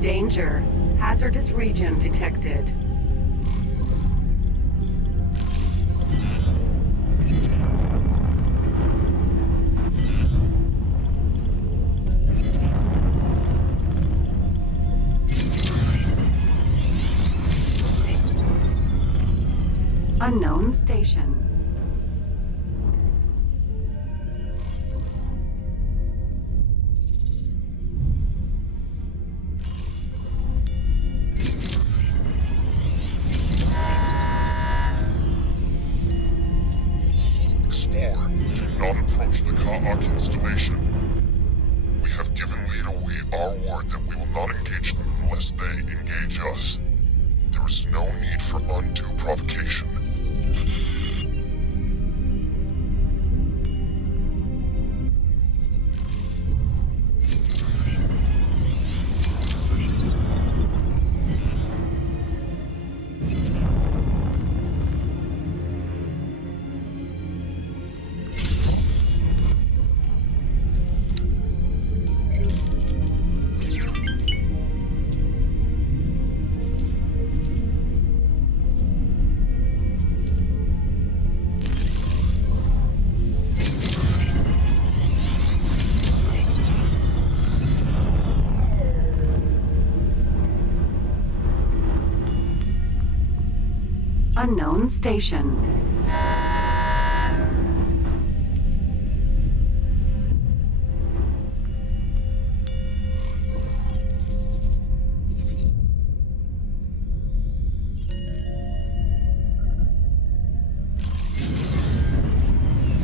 Danger. Hazardous region detected. Unknown station. Explorer, do not approach the Ka'ak installation. We have given Leader Wee our word that we will not engage them unless they engage us. There is no need for undue provocation. Unknown station.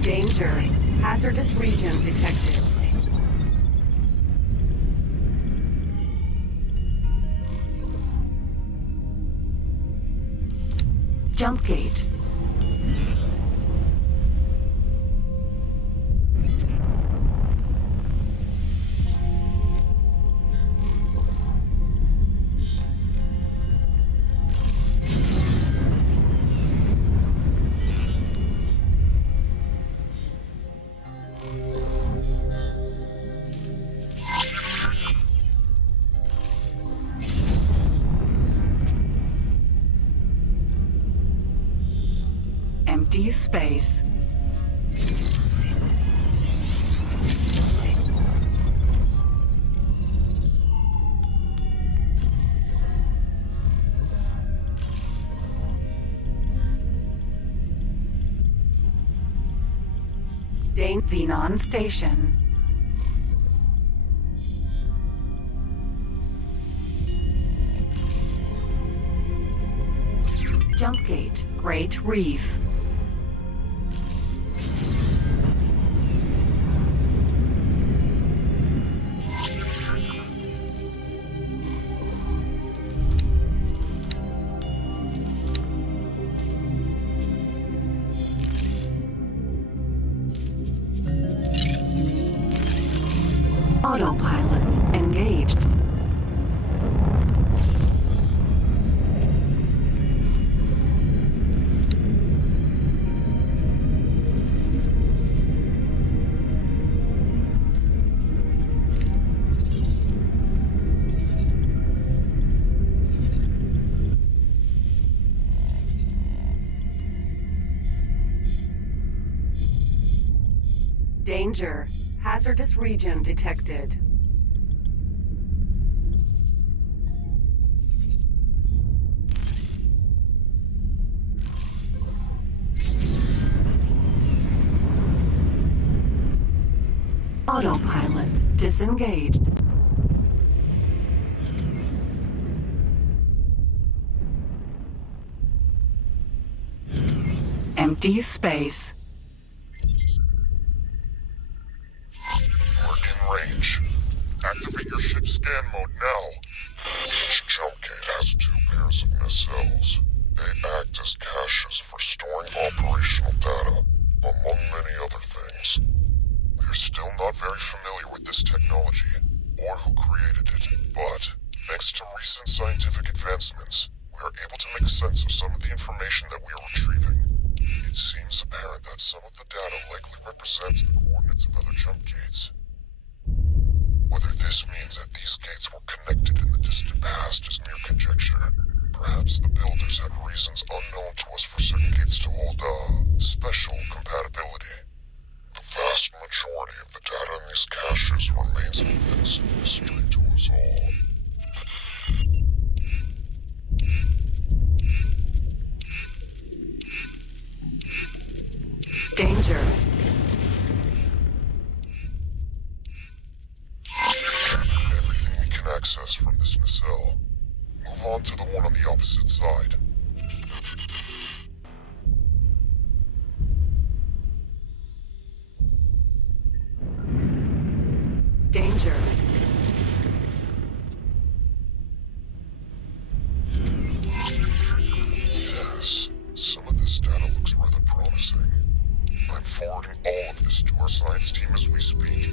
Danger. Hazardous region detected. Jump gate. Empty space. Xenon station. Jump gate. Great Reef. Autopilot engaged. Danger. Hazardous region detected. Autopilot disengaged. Empty space. You are in range. Activate your ship scan mode now. Each jump gate has 2 pairs of nacelles. They act as caches for storing operational data, among many other things. We are still not very familiar with this technology, or who created it, but thanks to recent scientific advancements, we are able to make sense of some of the information that we are retrieving. It seems apparent that some of the data likely represents the coordinates of other jump gates. Whether this means that these gates were connected in the distant past is mere conjecture. Perhaps the builders had reasons unknown to us for certain gates to hold, special compatibility. The vast majority of the data in these caches remains an offensive mystery to us all. Danger. Everything we can access from this nacelle. Move on to the one on the opposite side. Danger. Yes, some of this data looks rather promising. I'm forwarding all of this to our science team as we speak.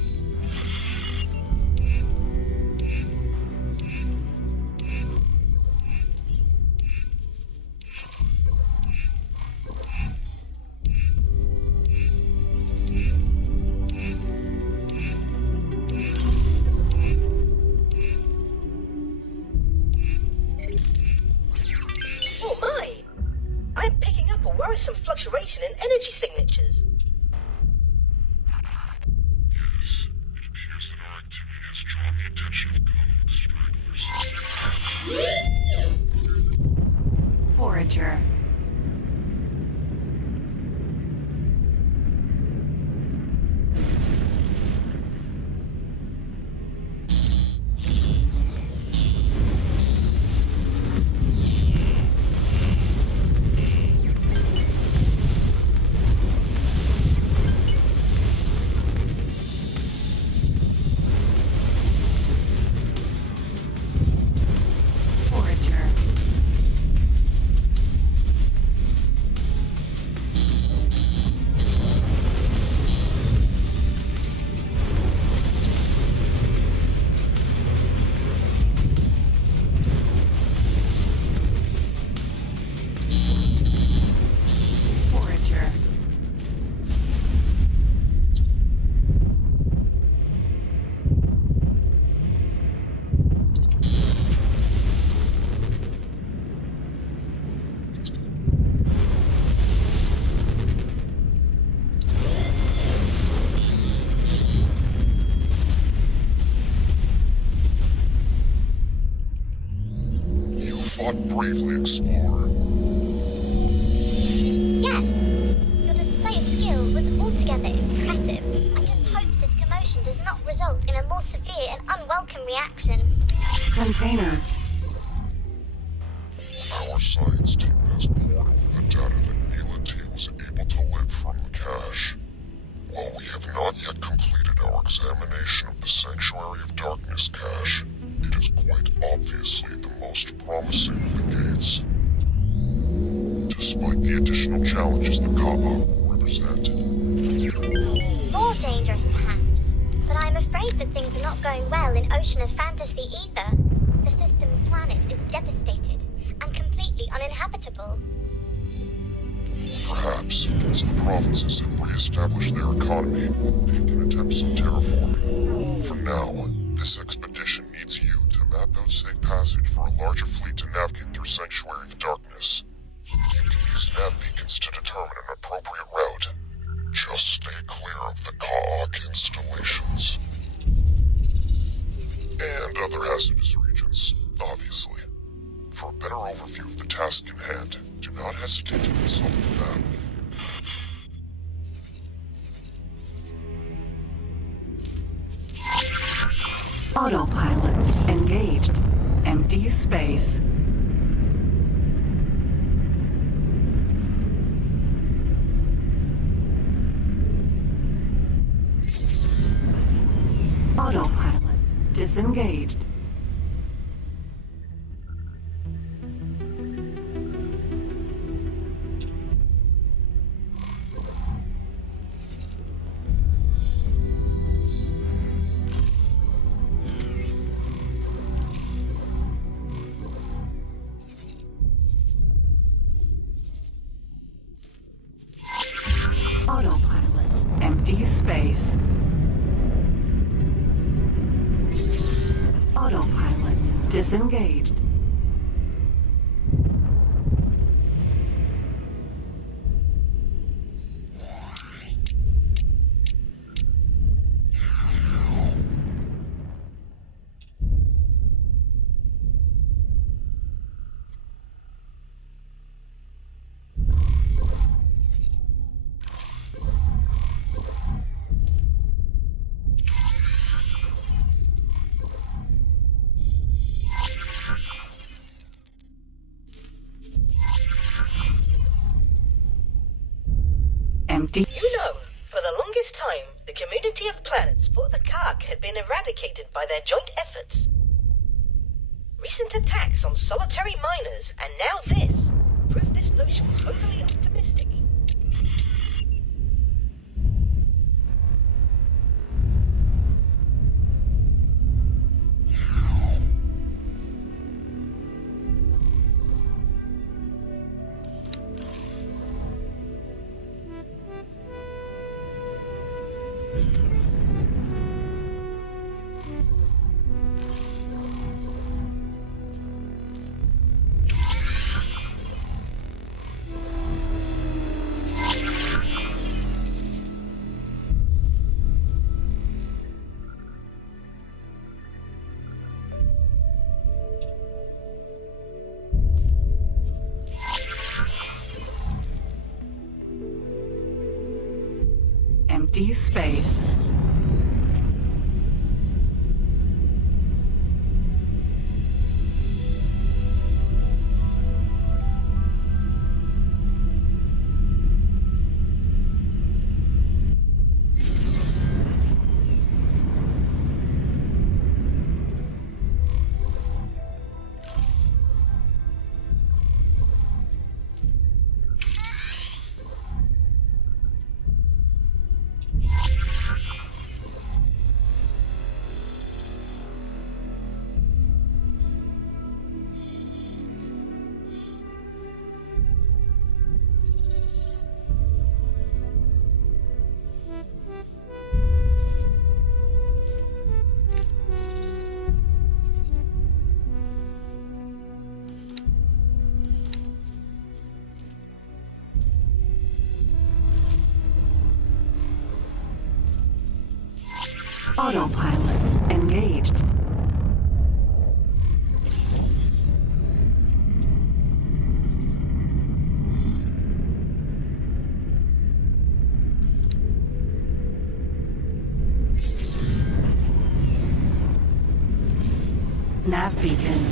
Oh my! I'm picking up a worrisome fluctuation in energy signatures. Forager. Forager. Forager. You fought bravely, Explorer. Yes. Your display of skill was altogether impressive. I just hope this commotion does not result in a more severe and unwelcome reaction. Container. Our science team has pored over the data that Neela T was able to live from the cache. While we have not yet completed our examination of the Sanctuary of Darkness cache, it is quite obviously the most promising of the gates. Despite the additional challenges the Ka'ak will represent, More dangerous, perhaps. But I'm afraid that things are not going well in Ocean of Fantasy either. The system's planet is devastated and completely uninhabitable. perhaps, once the provinces have re-established their economy, they can attempt some terraforming. For now, this expedition needs you to map out safe passage for a larger fleet to navigate through Sanctuary of Darkness. You can use nav beacons to determine an appropriate route. Just stay clear of the Ka'ak installations. And other hazardous regions, obviously. For a better overview of the task in hand, do not hesitate to consult the map. Autopilot engaged. Empty space. disengaged. Autopilot. Empty space. Autopilot. Disengaged. Empty. You know, for the longest time, the community of planets thought the Kark had been eradicated by their joint efforts. Recent attacks on solitary miners, and now this, prove this notion was overly optimistic. Empty space. Autopilot engaged. Nav beacon.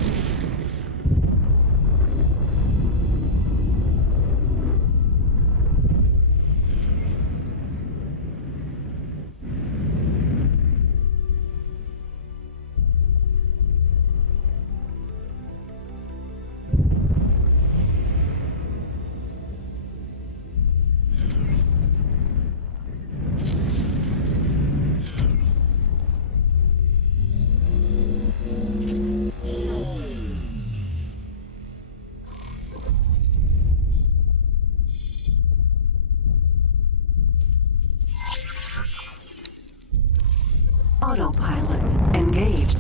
Autopilot engaged.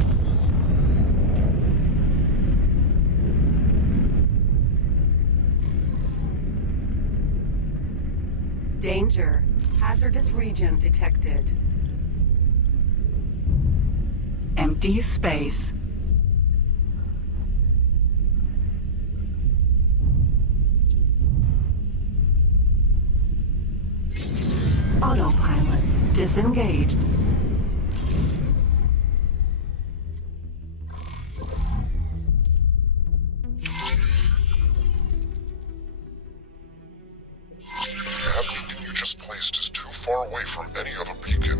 Danger. Hazardous region detected. Empty space. Autopilot disengaged. That beacon you just placed is too far away from any other beacon.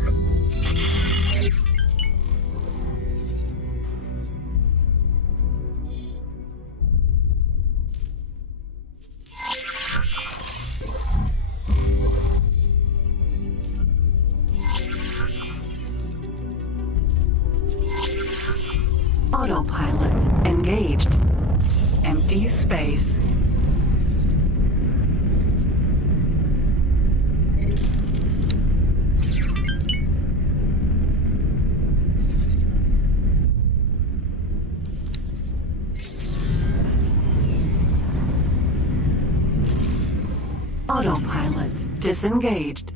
Empty space. Autopilot disengaged.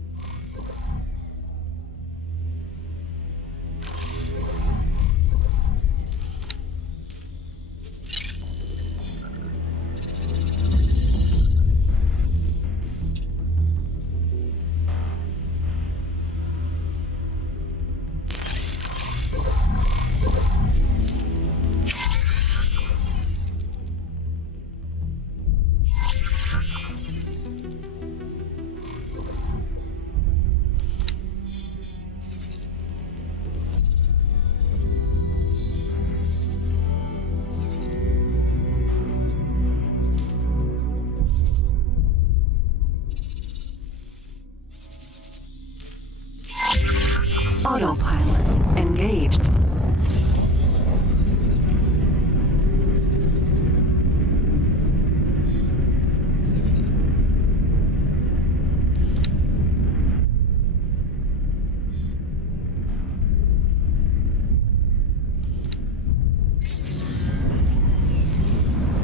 Autopilot engaged.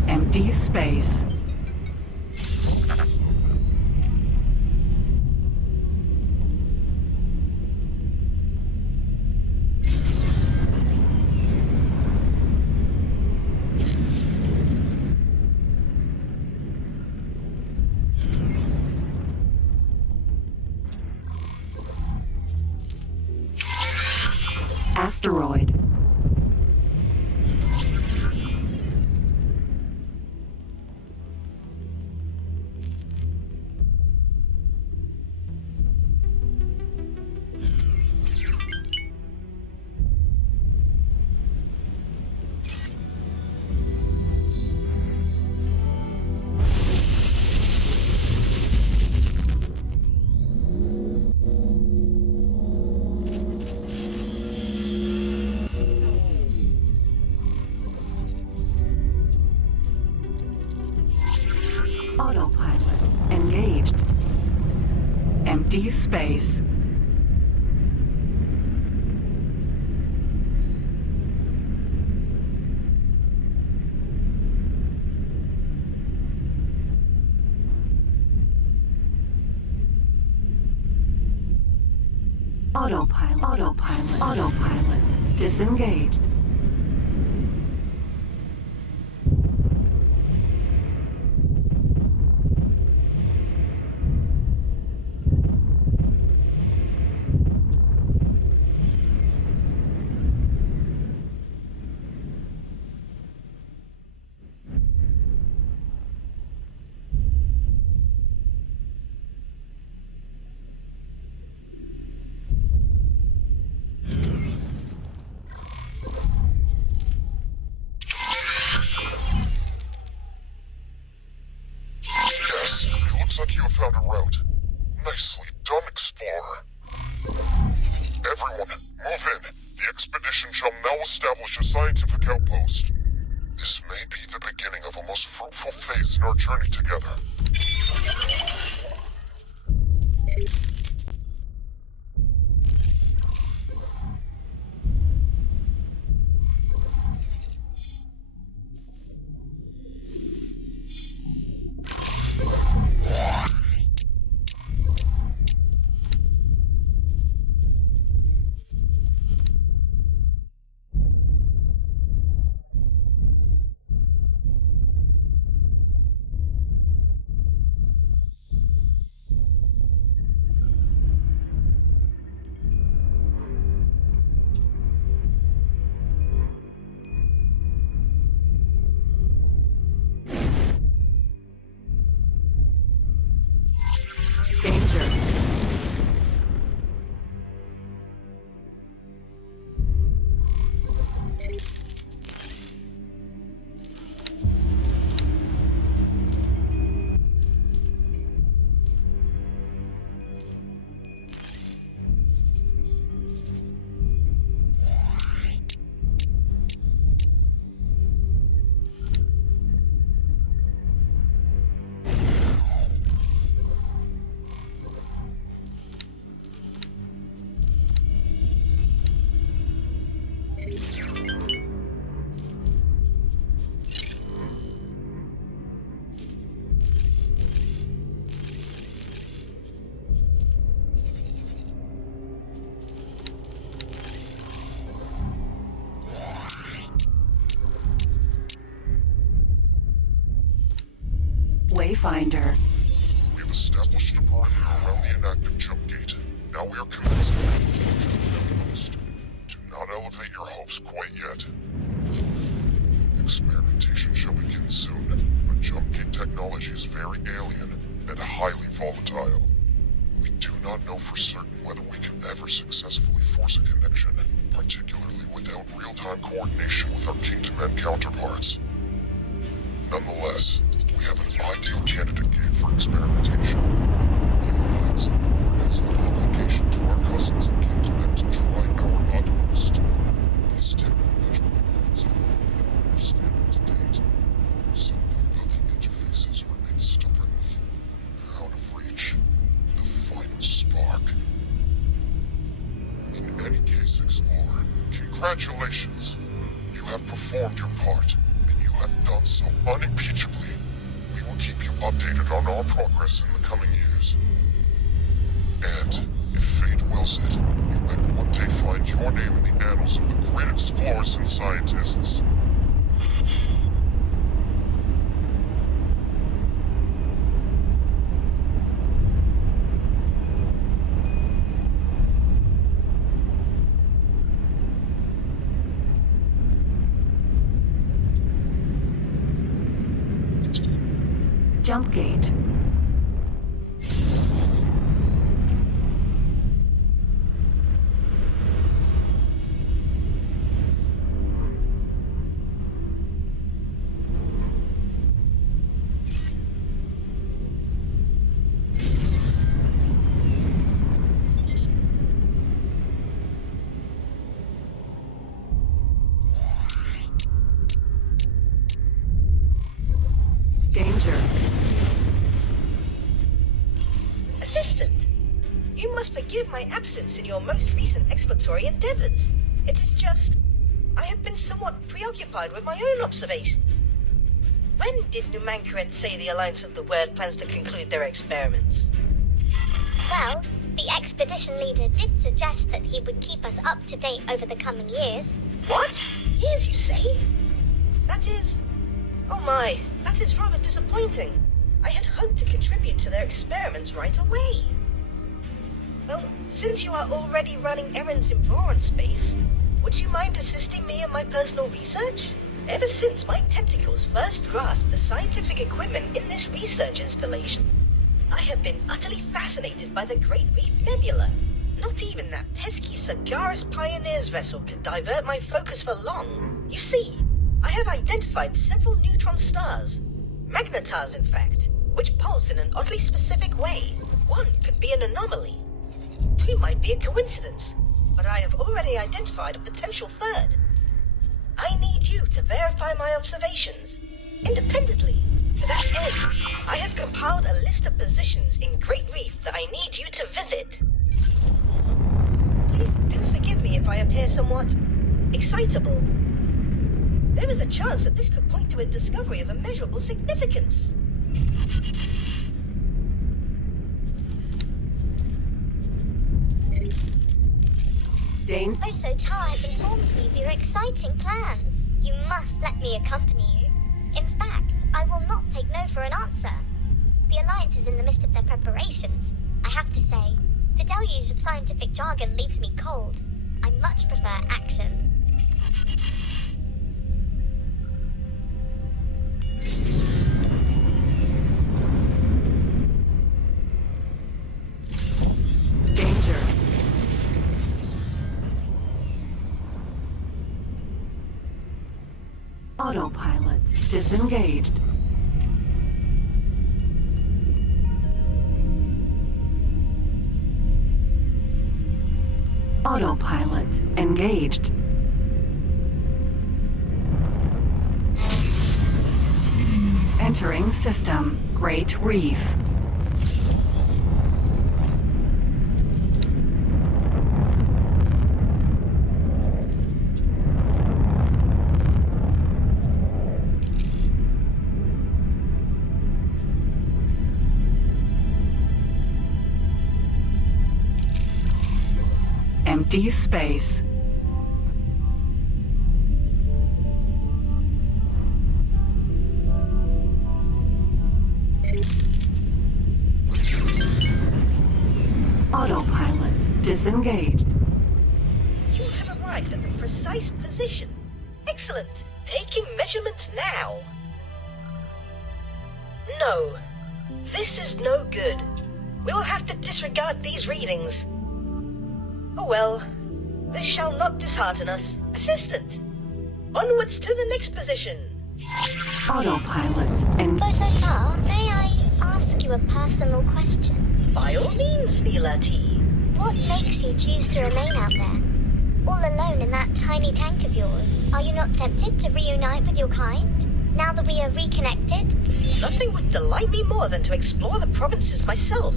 Empty space. Asteroid. Autopilot engaged. Empty space. Autopilot disengaged. Yes, it looks like you have found a route. Nicely done, Explorer. Everyone, move in. The expedition shall now establish a scientific outpost. This may be the beginning of a most fruitful phase in our journey together. Wayfinder. We've established a perimeter around the inactive jump gate. Now we are commencing the construction of the outpost. Do not elevate your hopes quite yet. Experimentation shall begin soon, but jump gate technology is very alien and highly volatile. We do not know for certain whether we can ever successfully force a connection, particularly without real-time coordination with our Kingdom and counterparts. Nonetheless, we have an ideal candidate gate for experimentation. The Alliance of the Word has no obligation to our cousins in Kingdom to try our utmost. These technological marvels have eluded our understanding to date. Something about the interfaces remains stubbornly out of reach. The final spark. In any case, Explorer, congratulations. You have performed your part, and you have done so unimpeachably. We will keep you updated on our progress in the coming years. And, if fate wills it, you might one day find your name in the annals of the great explorers and scientists. Jump gate. Danger. Assistant, you must forgive my absence in your most recent exploratory endeavors. It is just, I have been somewhat preoccupied with my own observations. When did Numankaret say the Alliance of the Word plans to conclude their experiments? Well, the expedition leader did suggest that he would keep us up to date over the coming years. What? Years, you say? That is... Oh my, that is rather disappointing. I had hoped to contribute to their experiments right away. Well, since you are already running errands in Boron space, would you mind assisting me in my personal research? Ever since my tentacles first grasped the scientific equipment in this research installation, I have been utterly fascinated by the Great Reef Nebula. Not even that pesky Sagaris Pioneers vessel could divert my focus for long. You see, I have identified several neutron stars, magnetars in fact, which pulse in an oddly specific way. One could be an anomaly. Two might be a coincidence, but I have already identified a potential third. I need you to verify my observations, independently. To that end, I have compiled a list of positions in Great Reef that I need you to visit. Please do forgive me if I appear somewhat excitable. There is a chance that this could point to a discovery of immeasurable significance. Dane. Osotar has informed me of your exciting plans. You must let me accompany you. In fact, I will not take no for an answer. The Alliance is in the midst of their preparations. I have to say, the deluge of scientific jargon leaves me cold. I much prefer action. Danger. Autopilot disengaged. Autopilot engaged. Entering system. Great Reef. Empty space. Disengaged. You have arrived at the precise position. Excellent. Taking measurements now. No. This is no good. We will have to disregard these readings. Oh well. This shall not dishearten us. Assistant! Onwards to the next position. Autopilot. And Bosotar, may I ask you a personal question? By all means, Neela T. What makes you choose to remain out there? All alone in that tiny tank of yours? Are you not tempted to reunite with your kind, now that we are reconnected? Nothing would delight me more than to explore the provinces myself,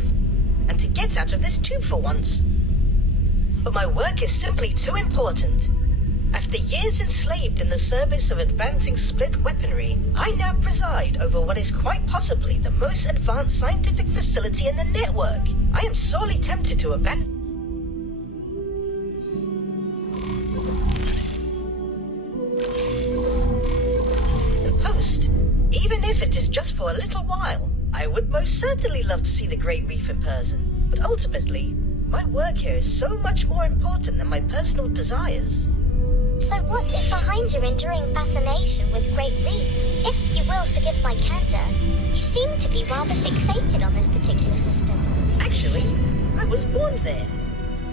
and to get out of this tube for once. But my work is simply too important. After years enslaved in the service of advancing split weaponry, I now preside over what is quite possibly the most advanced scientific facility in the network. I am sorely tempted to abandon post, even if it is just for a little while. I would most certainly love to see the Great Reef in person, but ultimately, my work here is so much more important than my personal desires. So what is behind your enduring fascination with Great Reef? If you will forgive my candor, you seem to be rather fixated on this particular system. Actually, I was born there.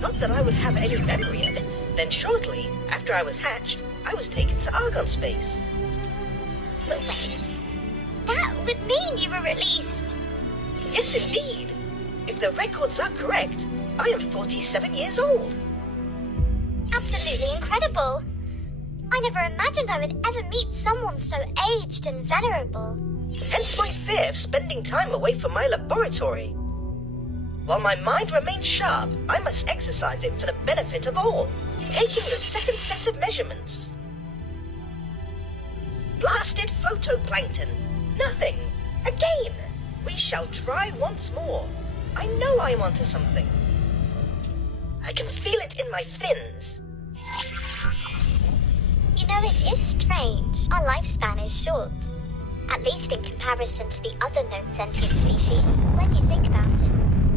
Not that I would have any memory of it. Then shortly, after I was hatched, I was taken to Argon space. But wait, that would mean you were released. Yes, indeed. If the records are correct, I am 47 years old. Absolutely incredible. I never imagined I would ever meet someone so aged and venerable. Hence my fear of spending time away from my laboratory. While my mind remains sharp, I must exercise it for the benefit of all. Taking the second set of measurements. Blasted photoplankton. Nothing. Again. We shall try once more. I know I am onto something. I can feel it in my fins. You know, it is strange. Our lifespan is short. At least in comparison to the other known sentient species. When you think about it,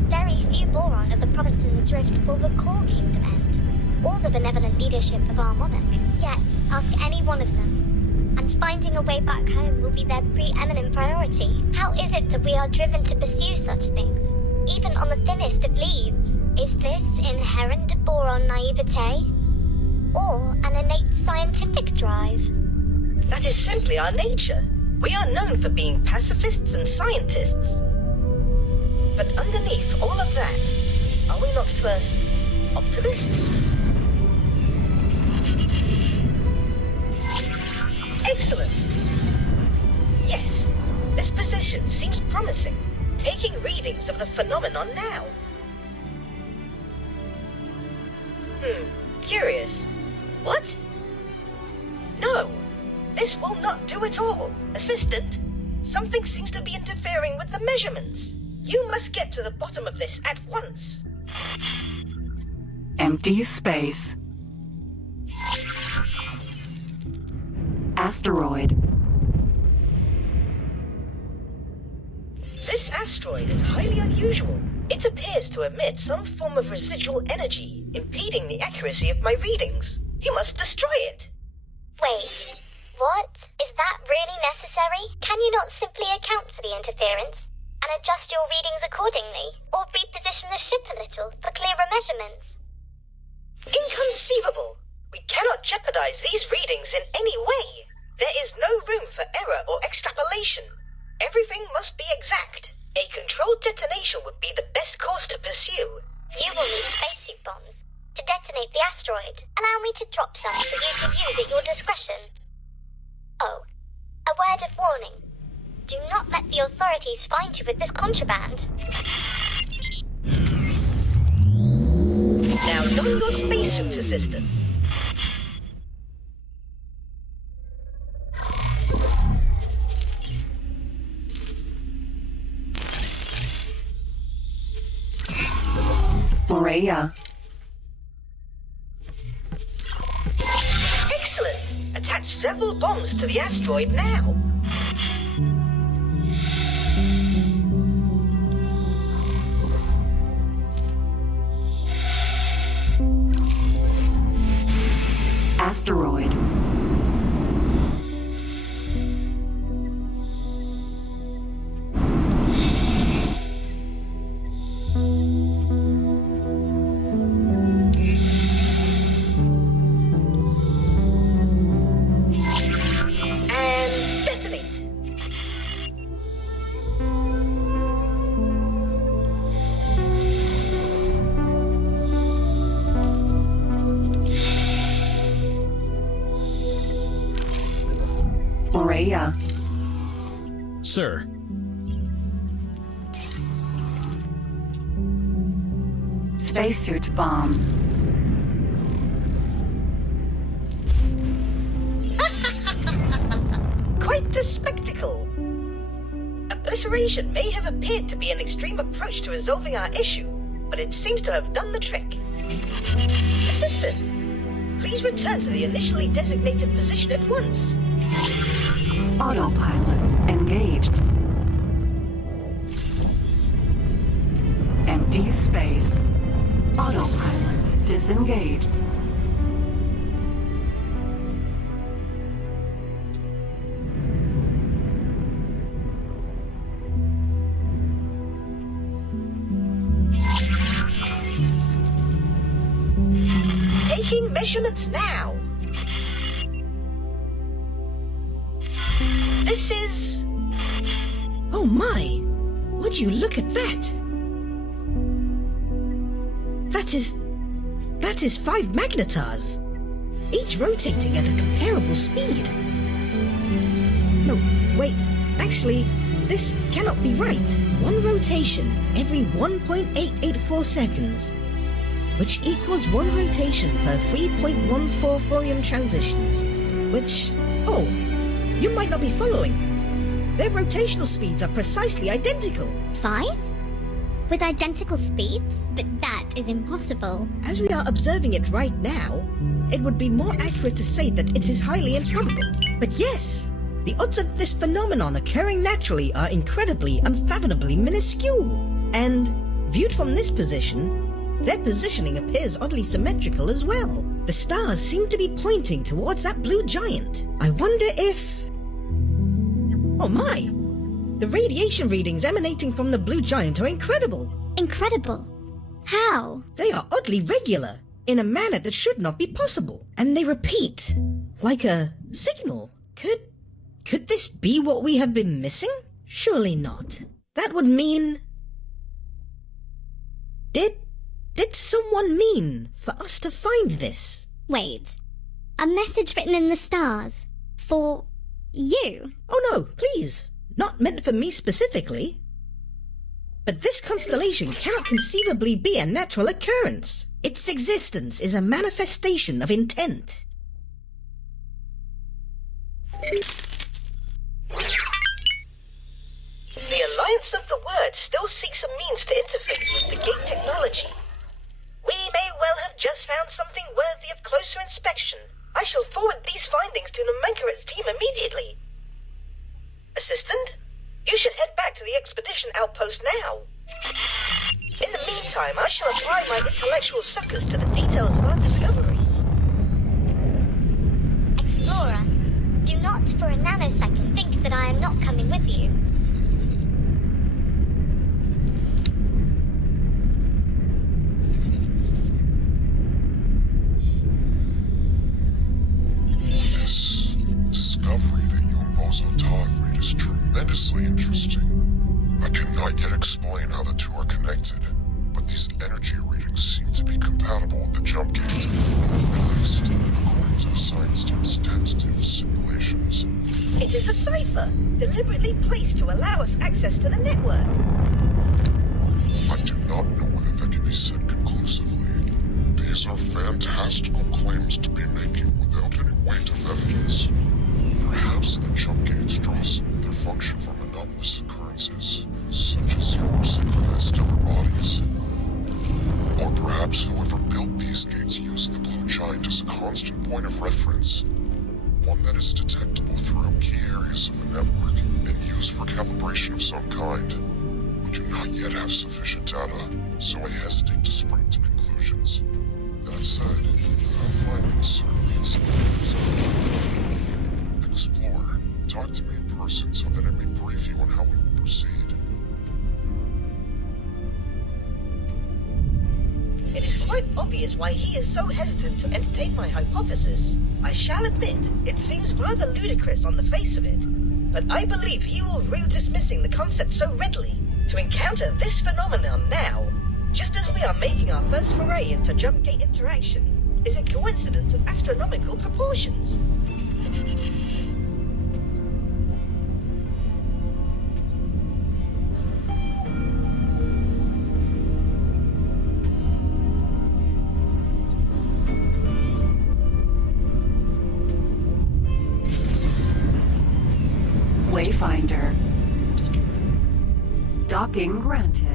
very few Boron of the provinces adrift will recall Kingdom End, or the benevolent leadership of our monarch. Yet, ask any one of them, and finding a way back home will be their preeminent priority. How is it that we are driven to pursue such things, even on the thinnest of leads? Is this inherent Boron naivete? Or an innate scientific drive? That is simply our nature. We are known for being pacifists and scientists. But underneath all of that, are we not first optimists? Excellent. Yes, this position seems promising. Taking readings of the phenomenon now. Curious. What? No, this will not do at all. Assistant, something seems to be interfering with the measurements. You must get to the bottom of this at once. empty space. Asteroid. This asteroid is highly unusual. It appears to emit some form of residual energy, impeding the accuracy of my readings. You must destroy it. Wait, what? Is that really necessary? Can you not simply account for the interference and adjust your readings accordingly, or reposition the ship a little for clearer measurements? Inconceivable! We cannot jeopardize these readings in any way. There is no room for error or extrapolation. Everything must be exact. A controlled detonation would be the best course to pursue. You will need spacesuit bombs to detonate the asteroid. Allow me to drop some for you to use at your discretion. Oh, a word of warning. Do not let the authorities find you with this contraband. Now don your spacesuit, assistant. Rhea. Excellent! Attach several bombs to the asteroid now. Sir. Spacesuit bomb. Quite the spectacle. Obliteration may have appeared to be an extreme approach to resolving our issue, but it seems to have done the trick. Assistant, please return to the initially designated position at once. Autopilot engaged. Empty space. Autopilot disengaged. Taking measurements now. This is... Oh my! Would you look at that? That is 5 magnetars, each rotating at a comparable speed. No, wait, actually, this cannot be right. One rotation every 1.884 seconds, which equals 1 rotation per 3.14 Thorium transitions, which, oh, you might not be following. Their rotational speeds are precisely identical. 5? With identical speeds? But that is impossible. As we are observing it right now, it would be more accurate to say that it is highly improbable. But yes, the odds of this phenomenon occurring naturally are incredibly, unfathomably minuscule. And, viewed from this position, their positioning appears oddly symmetrical as well. The stars seem to be pointing towards that blue giant. I wonder if... Oh my! The radiation readings emanating from the blue giant are incredible. Incredible? How? They are oddly regular, in a manner that should not be possible. And they repeat, like a signal. Could this be what we have been missing? Surely not. That would mean... Did someone mean for us to find this? Wait. A message written in the stars? For... you? Oh no, please. Not meant for me specifically. But this constellation cannot conceivably be a natural occurrence. Its existence is a manifestation of intent. The Alliance of the Word still seeks a means to interface with the gate technology. We may well have just found something worthy of closer inspection. I shall forward these findings to Nomenklaret's team immediately. Assistant, you should head back to the expedition outpost now. In the meantime, I shall apply my intellectual suckers to the details of our discovery. Explorer, do not for a nanosecond think that I am not coming with you. This discovery that you and Bozo Tog made is tremendously interesting. I cannot yet explain how the two are connected, but these energy readings seem to be compatible with the jump gate, at least according to the science team's tentative simulations. It is a cipher, deliberately placed to allow us access to the network. I do not know whether that can be said conclusively. These are fantastical claims to be making without any weight of evidence. Perhaps the jump gates draw some of their function from anomalous occurrences, such as your synchronized stellar bodies. Or perhaps whoever built these gates used the blue giant as a constant point of reference, one that is detectable throughout key areas of the network and used for calibration of some kind. We do not yet have sufficient data, so I hesitate to spring to conclusions. That said, our findings certainly exceed those of the Explorer, talk to me in person so that I may brief you on how we will proceed. It is quite obvious why he is so hesitant to entertain my hypothesis. I shall admit, it seems rather ludicrous on the face of it, but I believe he will rue dismissing the concept so readily. To encounter this phenomenon now, just as we are making our first foray into jump gate interaction, is a coincidence of astronomical proportions. Docking granted.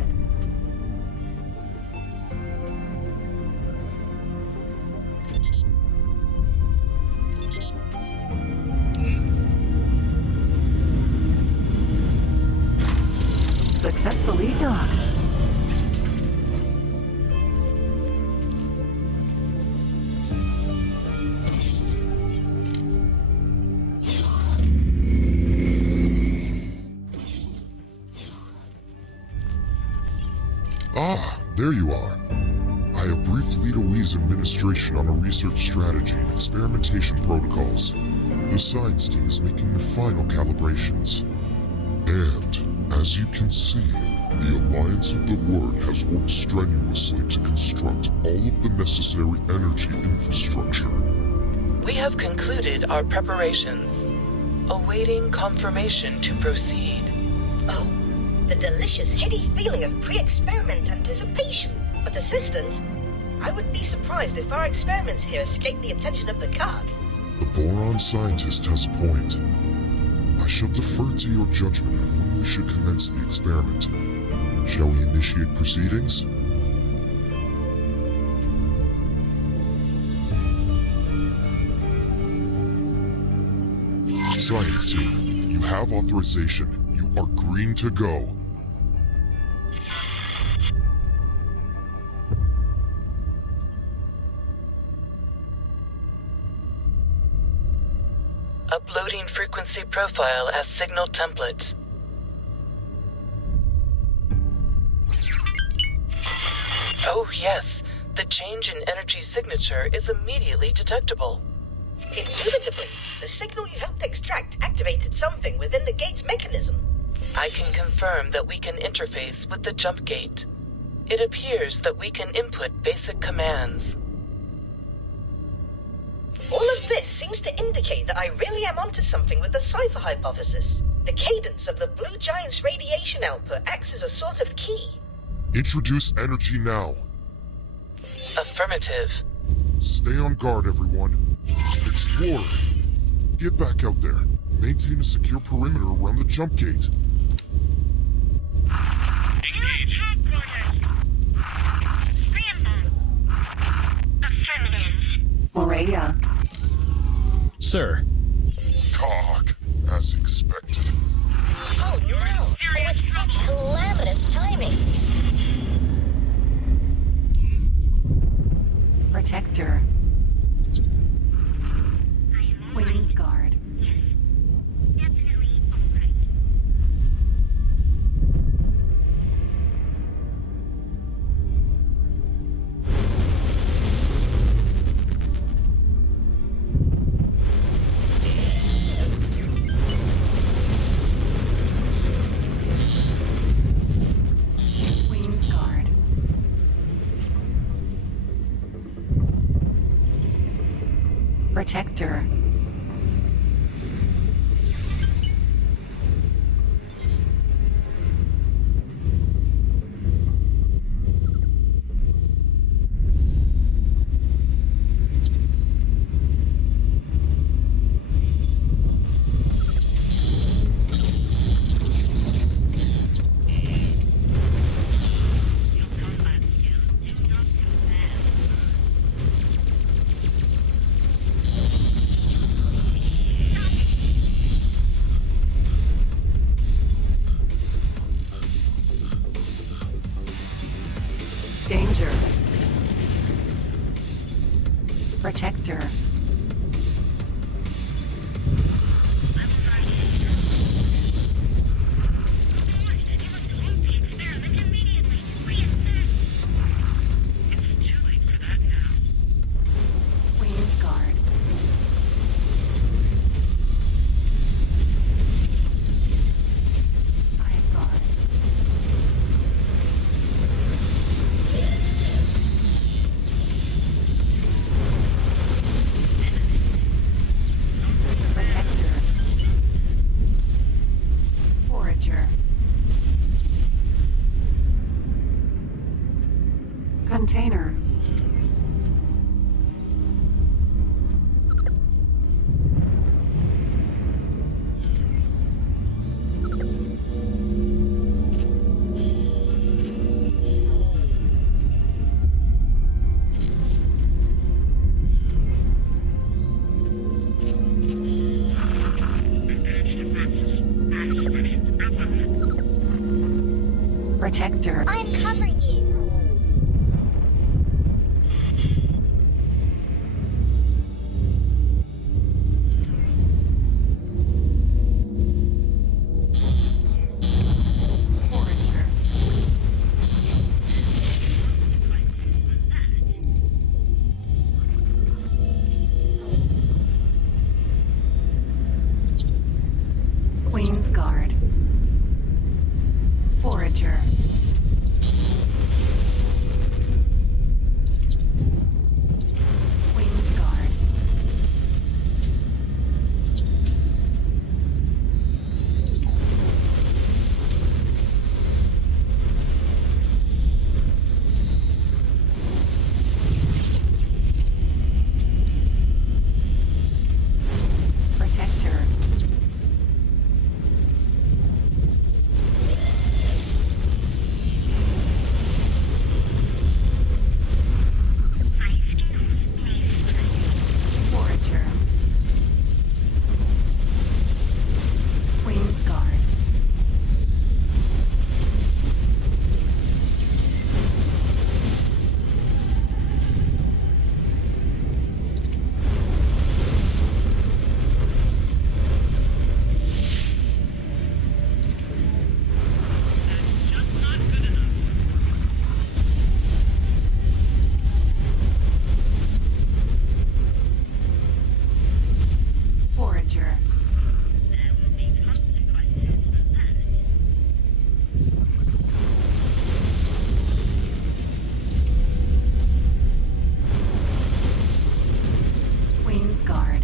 Successfully docked. Ah, there you are. I have briefed Lita Wee's administration on a research strategy and experimentation protocols. The science team is making the final calibrations. And, as you can see, the Alliance of the Word has worked strenuously to construct all of the necessary energy infrastructure. We have concluded our preparations, awaiting confirmation to proceed. Oh, the delicious heady feeling of pre-experiment anticipation. But Assistant, I would be surprised if our experiments here escape the attention of the Karg. The boron scientist has a point. I shall defer to your judgment on when we should commence the experiment. Shall we initiate proceedings? Science team, you have authorization. You are green to go. Uploading frequency profile as signal template. Oh yes, the change in energy signature is immediately detectable. Indubitably, the signal you helped extract activated something within the gate's mechanism. I can confirm that we can interface with the jump gate. It appears that we can input basic commands. All of this seems to indicate that I really am onto something with the Cypher hypothesis. The cadence of the Blue Giant's radiation output acts as a sort of key. Introduce energy now. Affirmative. Stay on guard, everyone. Explorer, get back out there. Maintain a secure perimeter around the jump gate. Engage. Scramble. Affirmative. Morea. Sir, Cock, as expected. Oh no! Oh, it's such calamitous timing! Protector. Wings guard. Definitely alright. Wings guard. Protector. Your combat skills do not compare. Danger. Protector. Wings guard. Hive guard. Protector. Forager. Container. Protector. I am covering you. Forager. Queen's Guard. Forager. Queen's Guard. Protector. Forager. Queen's Guard. Just not good enough. Forager. There will be consequences for that. Queen's Guard.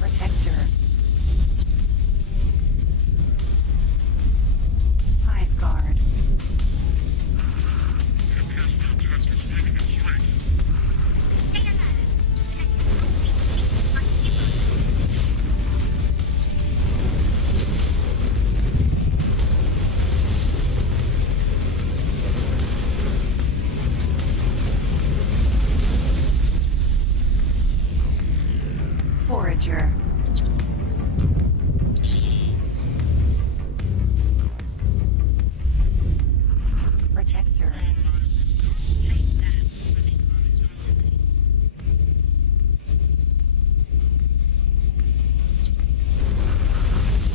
Protector. Hive Guard. Forager. Protector.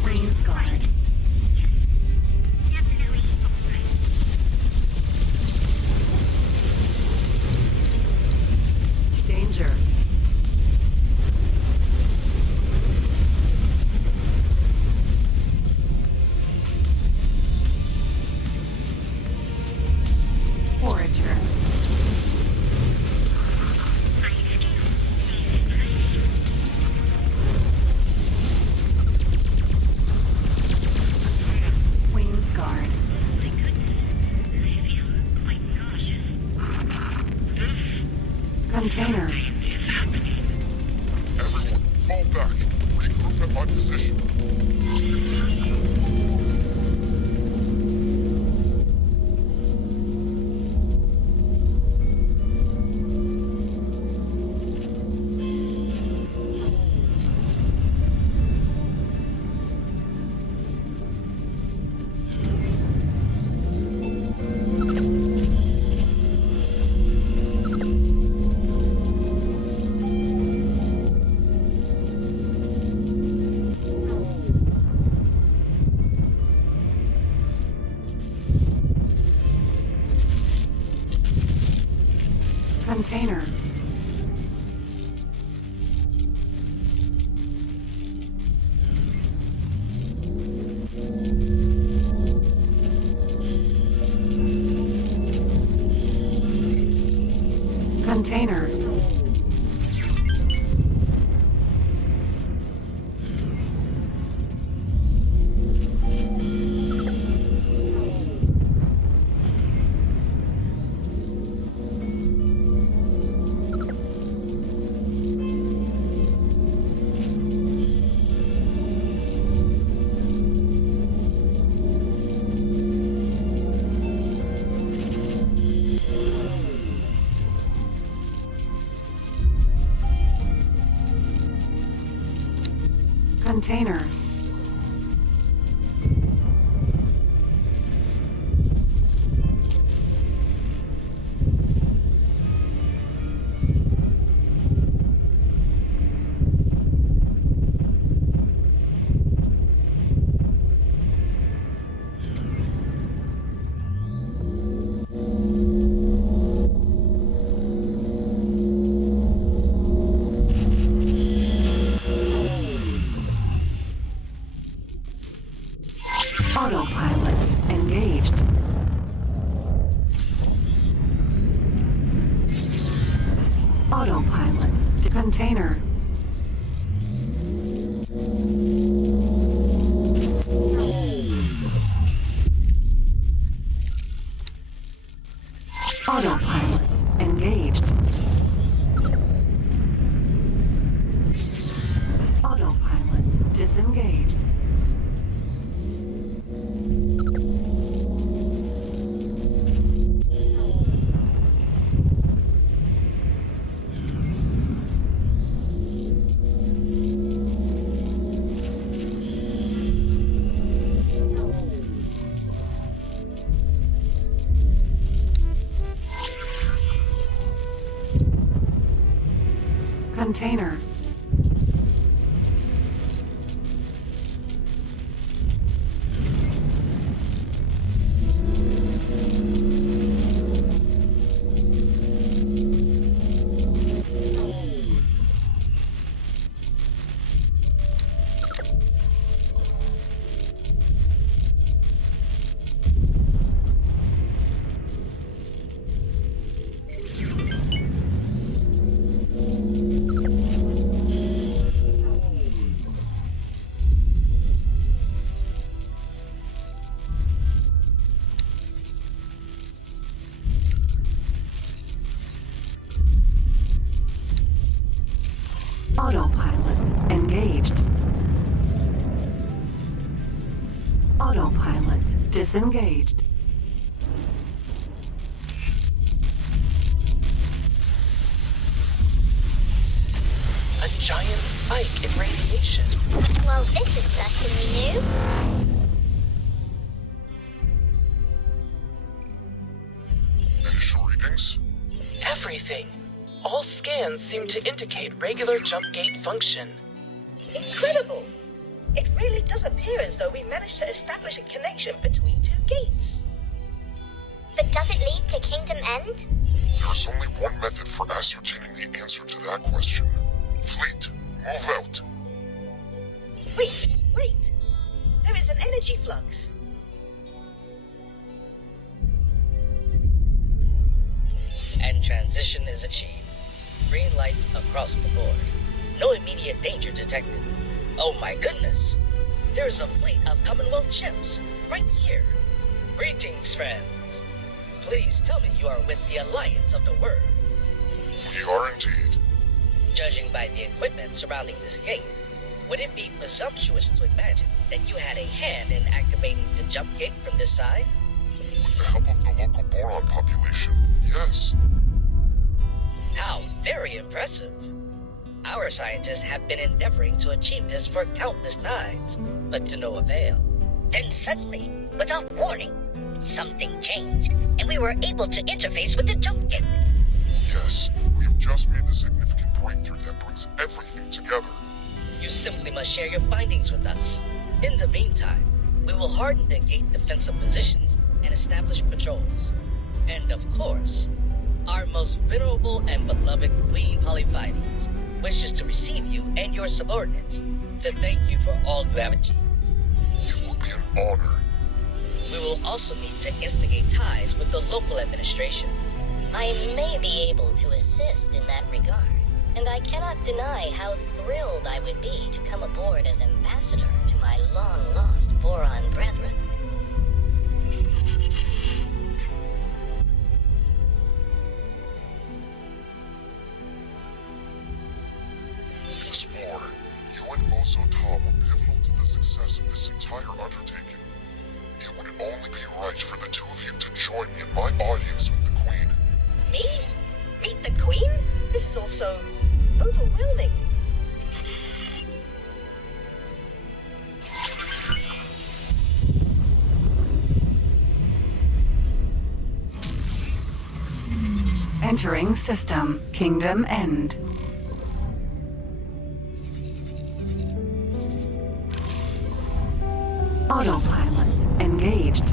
Queen's Guard. Danger. Forager. Queen's Guard. Container. Everyone, fall back. Regroup at my position. Container. Container. Container. Autopilot engaged. Autopilot to container. Autopilot engaged. Autopilot disengaged. Container. Autopilot engaged. Autopilot disengaged. A giant spike in radiation. Well, this is certainly new. Initial readings? Everything. All scans seem to indicate regular jump gate function. Incredible! It really does appear as though we managed to establish a connection between two gates. But does it lead to Kingdom End? There is only one method for ascertaining the answer to that question. Fleet, move out. Wait! There is an energy flux. And transition is achieved. Green lights across the board. No immediate danger detected. Oh my goodness! There's a fleet of Commonwealth ships, right here. Greetings, friends. Please tell me you are with the Alliance of the Word. We are indeed. Judging by the equipment surrounding this gate, would it be presumptuous to imagine that you had a hand in activating the jump gate from this side? With the help of the local boron population, yes. How very impressive. Our scientists have been endeavoring to achieve this for countless times, but to no avail. Then suddenly, without warning, something changed, and we were able to interface with the jump gate. Yes, we have just made the significant breakthrough that brings everything together. You simply must share your findings with us. In the meantime, we will harden the gate defensive positions and establish patrols. And of course, our most venerable and beloved Queen Polyphides wishes to receive you and your subordinates to thank you for all you have achieved. It would be an honor. We will also need to instigate ties with the local administration. I may be able to assist in that regard, and I cannot deny how thrilled I would be to come aboard as ambassador to my long-lost Boron brethren. Explorer, you and Bozo Ta were pivotal to the success of this entire undertaking. It would only be right for the two of you to join me in my audience with the Queen. Me? Meet the Queen? This is all so overwhelming. Entering system. Kingdom End. Autopilot engaged.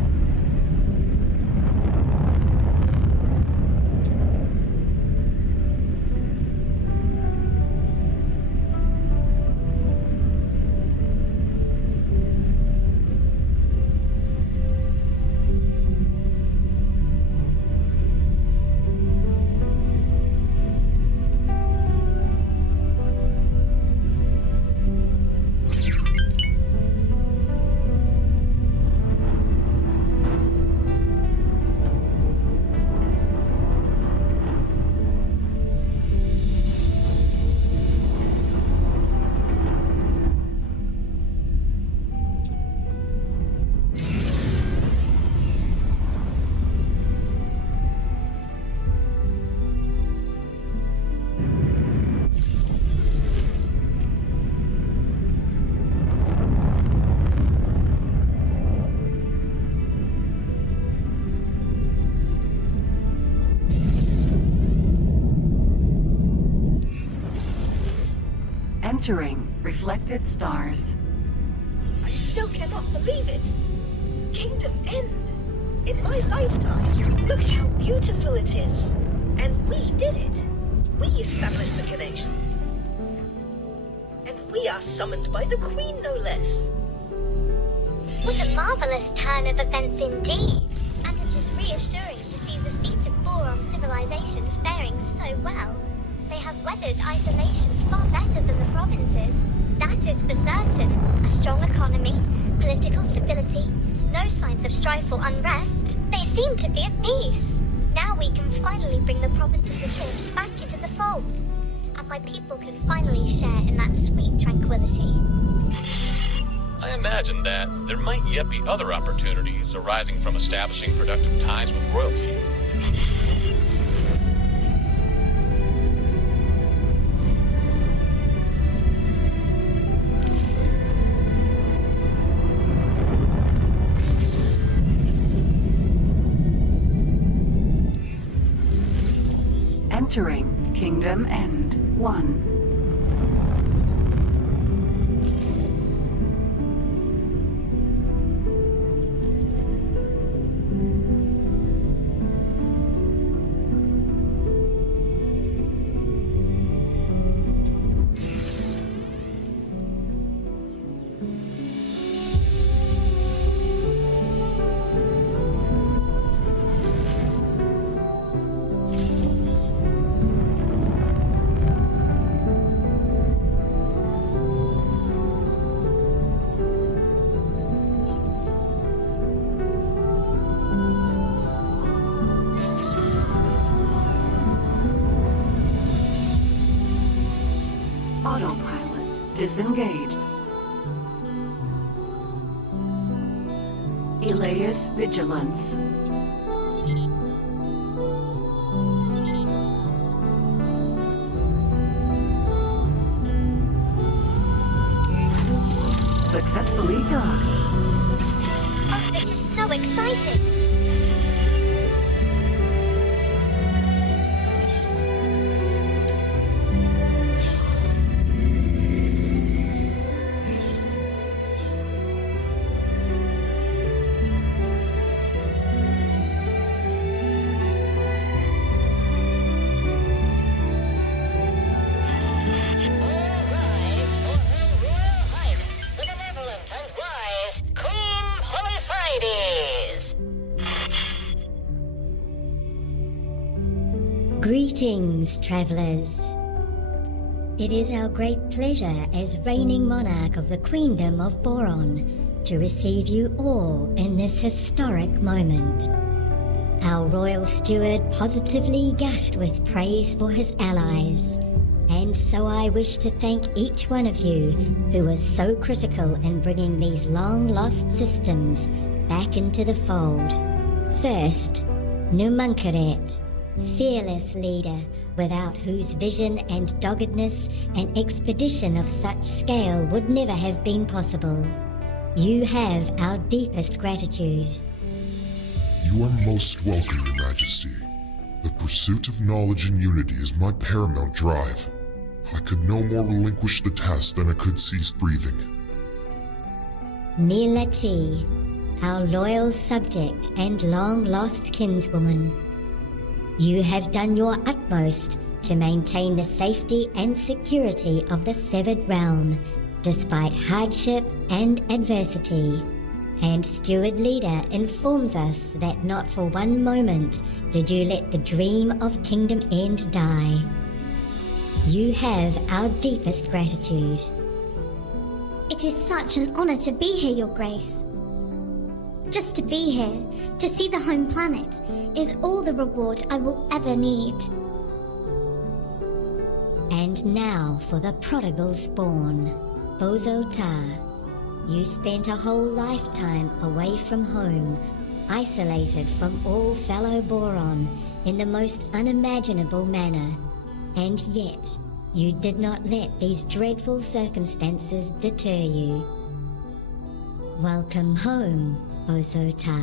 Entering reflected stars. I still cannot believe it. Kingdom End. In my lifetime. Look how beautiful it is. And we did it. We established the connection. And we are summoned by the Queen, no less. What a marvelous turn of events indeed. And it is reassuring to see the seat of Boron civilization faring so well. They have weathered isolation far better than the provinces. That is for certain. A strong economy, political stability, no signs of strife or unrest. They seem to be at peace. Now we can finally bring the province of the George back into the fold. And my people can finally share in that sweet tranquility. I imagine that there might yet be other opportunities arising from establishing productive ties with royalty. Entering Kingdom End 1. Autopilot disengaged. Elias Vigilance. Successfully docked. Oh, this is so exciting! Greetings, travelers. It is our great pleasure as reigning monarch of the Queendom of Boron to receive you all in this historic moment. Our royal steward positively gushed with praise for his allies, and so I wish to thank each one of you who was so critical in bringing these long-lost systems back into the fold. First, Numunkaret, fearless leader without whose vision and doggedness an expedition of such scale would never have been possible. You have our deepest gratitude. You are most welcome, Your Majesty. The pursuit of knowledge and unity is my paramount drive. I could no more relinquish the task than I could cease breathing. Nila T, our loyal subject and long-lost kinswoman. You have done your utmost to maintain the safety and security of the Severed Realm, despite hardship and adversity. And Steward Leader informs us that not for one moment did you let the dream of Kingdom End die. You have our deepest gratitude. It is such an honor to be here, Your Grace. Just to be here, to see the home planet, is all the reward I will ever need. And now for the prodigal spawn, Bozo Ta. You spent a whole lifetime away from home, isolated from all fellow Boron in the most unimaginable manner. And yet, you did not let these dreadful circumstances deter you. Welcome home, Bozo Ta.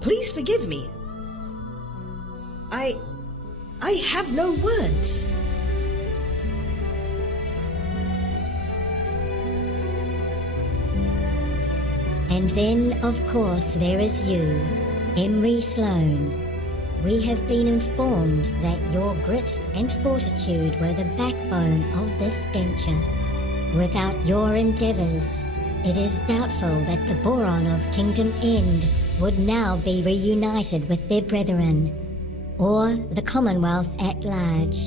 Please forgive me. I have no words. And then, of course, there is you, Emery Sloan. We have been informed that your grit and fortitude were the backbone of this venture. Without your endeavors, it is doubtful that the Boron of Kingdom End would now be reunited with their brethren, or the Commonwealth at large.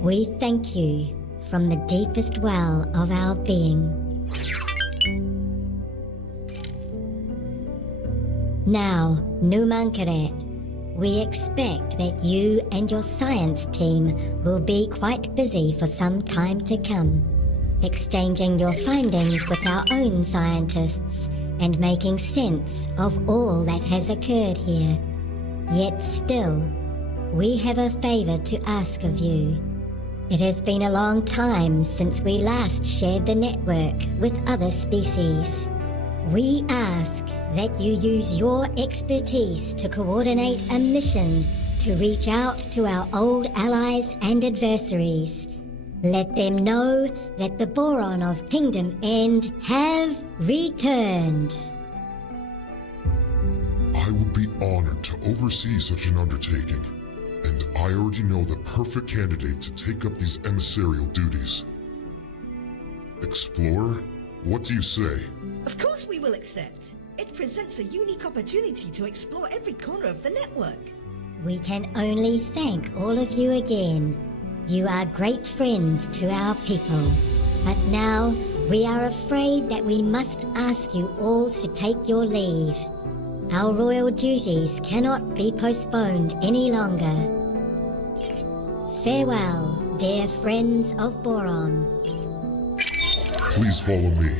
We thank you from the deepest well of our being. Now, Numankaret, we expect that you and your science team will be quite busy for some time to come, exchanging your findings with our own scientists and making sense of all that has occurred here. Yet still, we have a favor to ask of you. It has been a long time since we last shared the network with other species. We ask that you use your expertise to coordinate a mission to reach out to our old allies and adversaries. Let them know that the Boron of Kingdom End have returned. I would be honored to oversee such an undertaking, and I already know the perfect candidate to take up these emissarial duties. Explorer, what do you say? Of course we will accept. It presents a unique opportunity to explore every corner of the network. We can only thank all of you again. You are great friends to our people. But now, we are afraid that we must ask you all to take your leave. Our royal duties cannot be postponed any longer. Farewell, dear friends of Boron. Please follow me.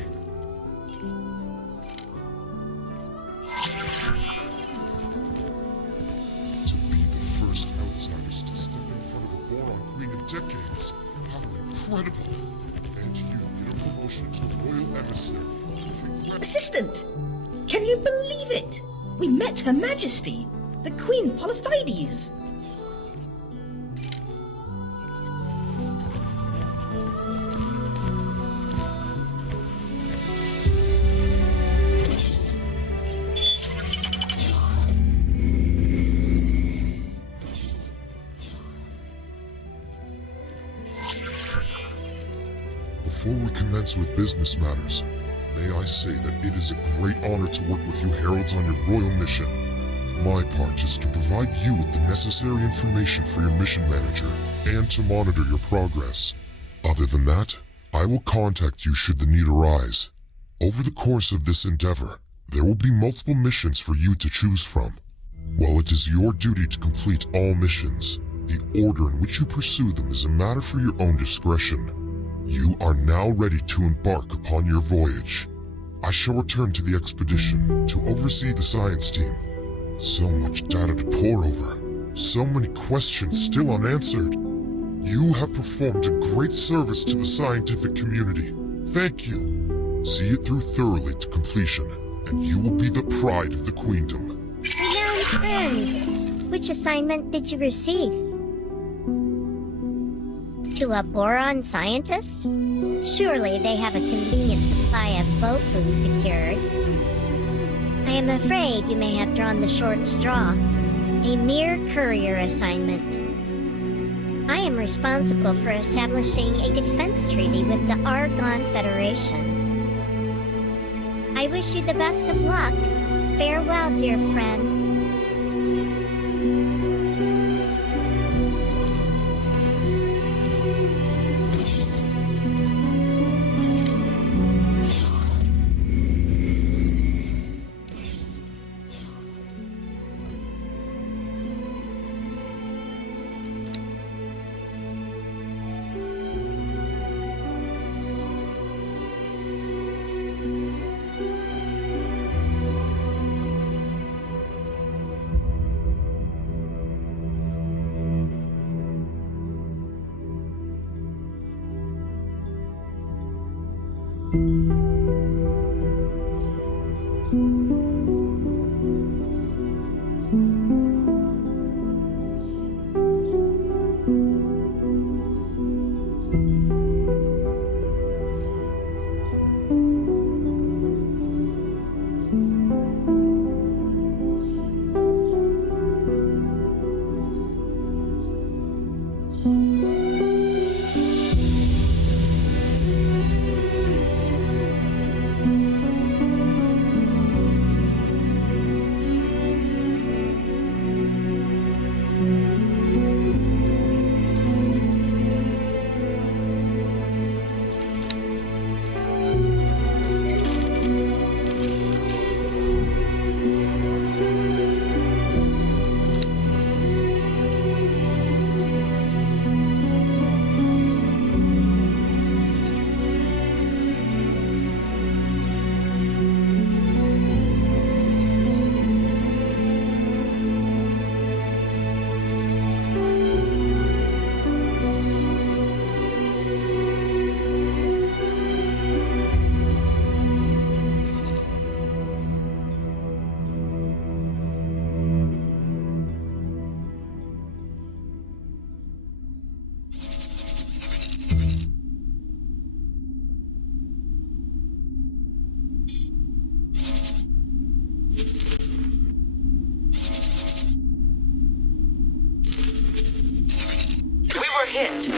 To be the first outsiders to step in front of a Boron Queen in decades. How incredible! And you get a promotion to Royal Emissary. Assistant! Can you believe it? We met Her Majesty, the Queen Polyphides. Before we commence with business matters, may I say that it is a great honor to work with you heralds on your royal mission. My part is to provide you with the necessary information for your mission manager and to monitor your progress. Other than that, I will contact you should the need arise. Over the course of this endeavor, there will be multiple missions for you to choose from. While it is your duty to complete all missions, the order in which you pursue them is a matter for your own discretion. You are now ready to embark upon your voyage. I shall return to the expedition to oversee the science team. So much data to pore over. So many questions still unanswered. You have performed a great service to the scientific community. Thank you. See it through thoroughly to completion, and you will be the pride of the Queendom. Renowned friend, which assignment did you receive? To a boron scientist? Surely they have a convenient supply of Bofu secured. I am afraid you may have drawn the short straw. A mere courier assignment. I am responsible for establishing a defense treaty with the Argon Federation. I wish you the best of luck. Farewell, dear friend. Hit.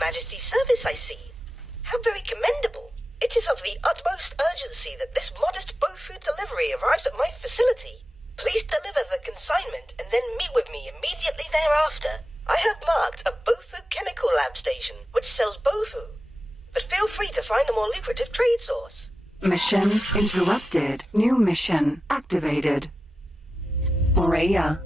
Majesty's service, I see. How very commendable. It is of the utmost urgency that this modest Bofu delivery arrives at my facility. Please deliver the consignment and then meet with me immediately thereafter. I have marked a Bofu chemical lab station, which sells Bofu. But feel free to find a more lucrative trade source. Mission interrupted. New mission activated. Moreya.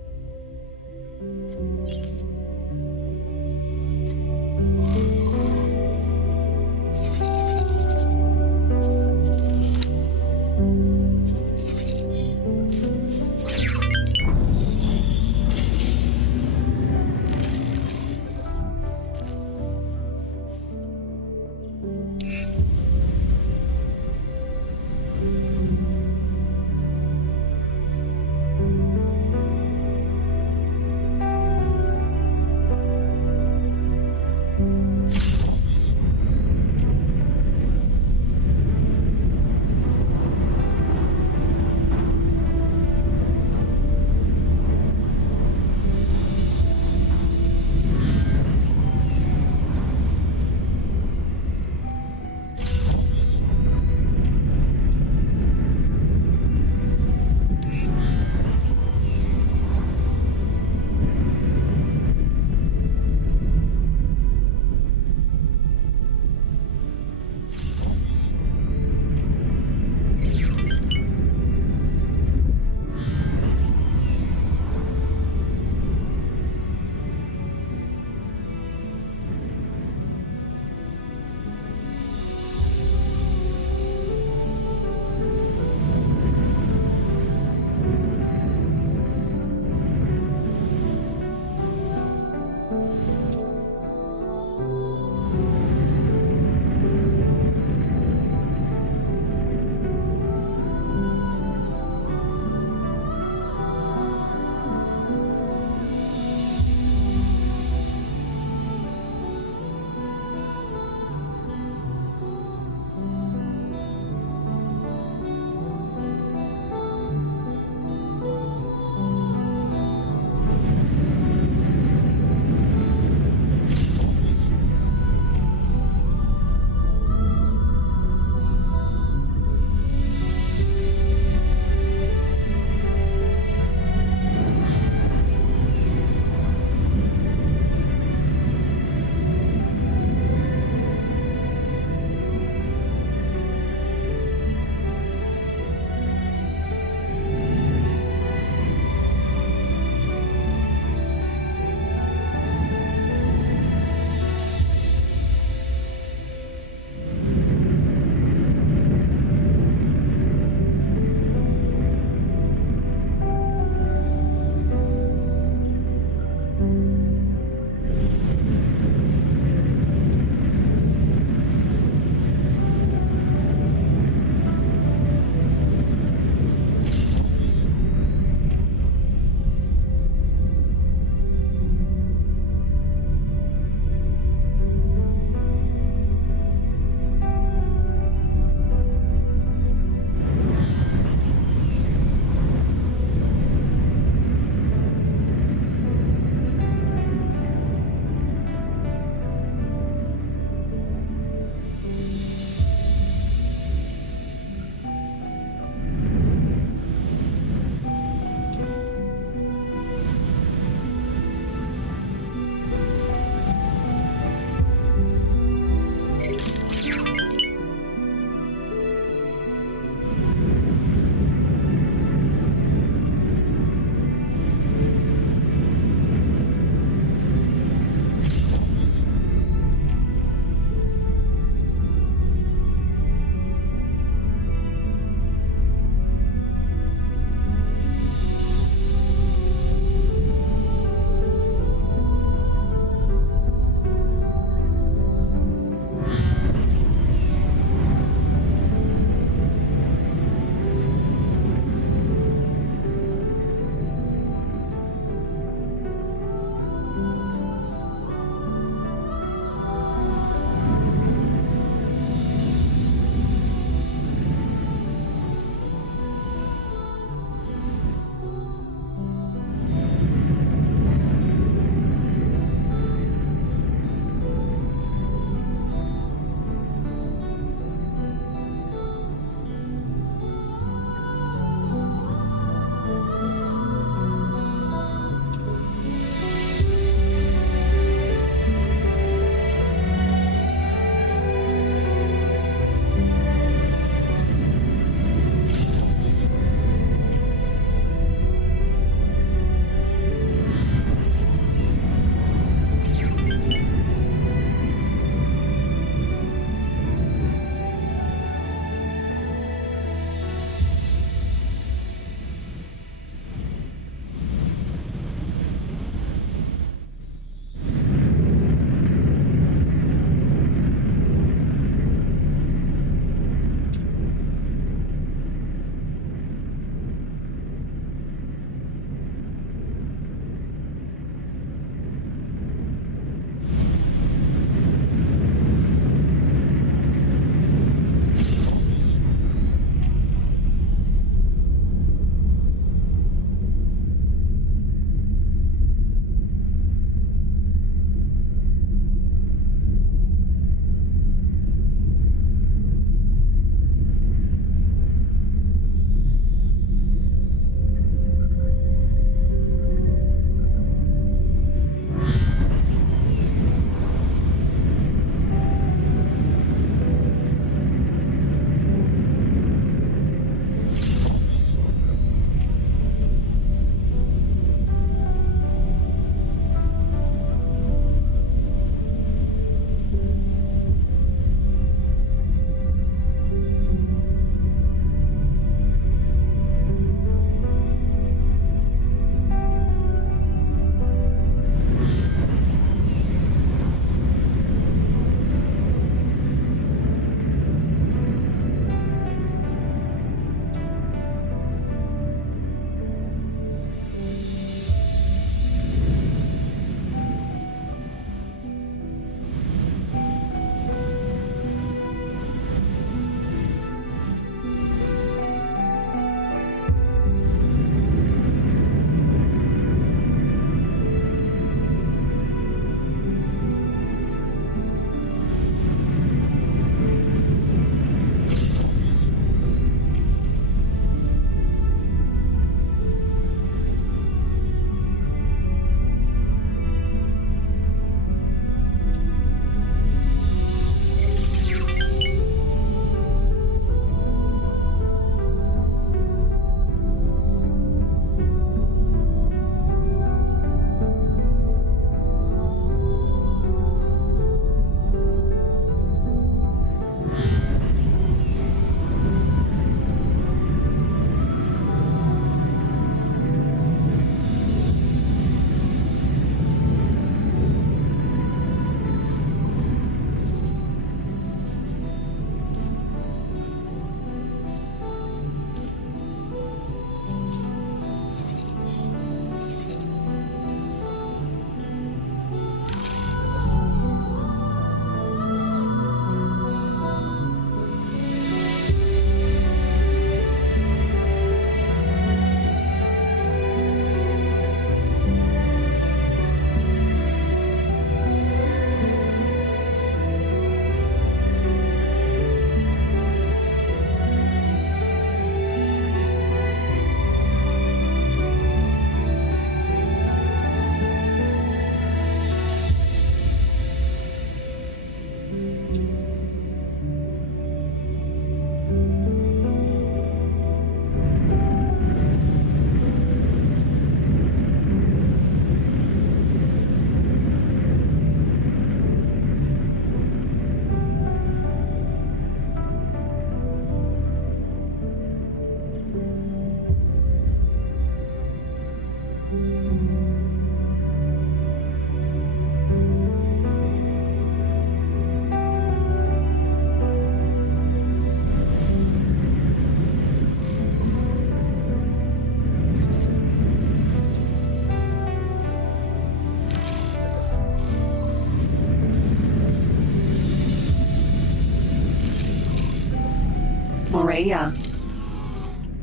Aurea.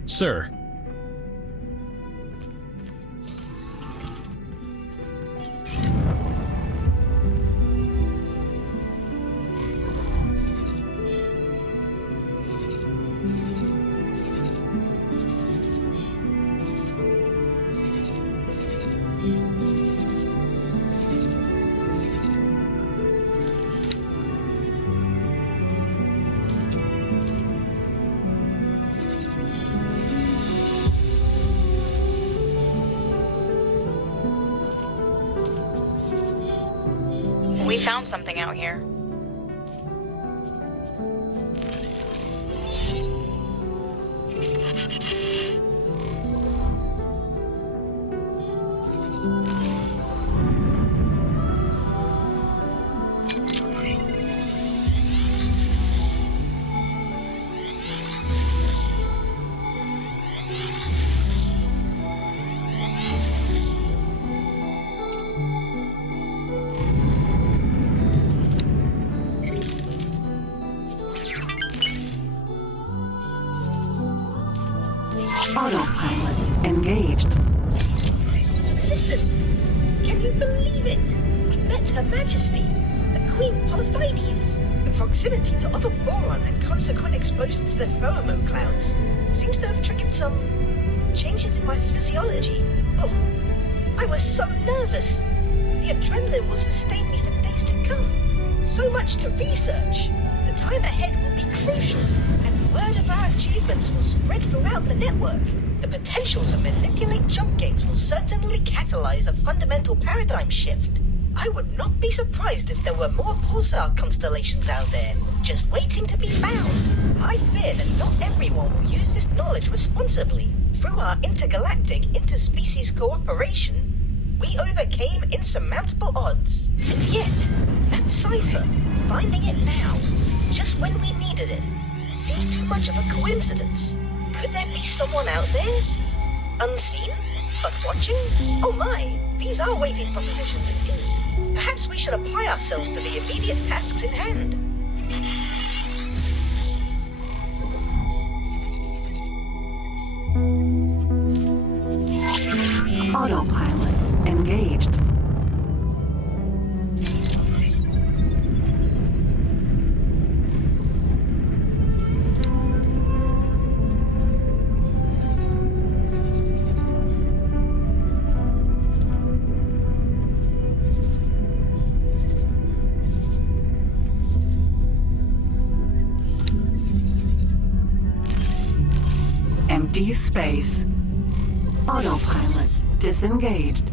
Sir. We found something out here. Autopilot engaged. Assistant, can you believe it? I met Her Majesty, the Queen Polyphides. The proximity to other boron and consequent exposure to the pheromone clouds seems to have triggered some changes in my physiology. Oh, I was so nervous. The adrenaline will sustain me for days to come. So much to research. The time ahead will be crucial, and word of our achievements will spread throughout the network. The potential to manipulate jump gates will certainly catalyze a fundamental paradigm shift. I would not be surprised if there were more pulsar constellations out there, just waiting to be found. I fear that not everyone will use this knowledge responsibly. Through our intergalactic interspecies cooperation, we overcame insurmountable odds. And yet, that cipher, finding it now, just when we needed it, seems too much of a coincidence. Could there be someone out there? Unseen, but watching? Oh my, these are weighty propositions indeed. Perhaps we should apply ourselves to the immediate tasks in hand. Autopilot engaged. Empty space. Autopilot disengaged.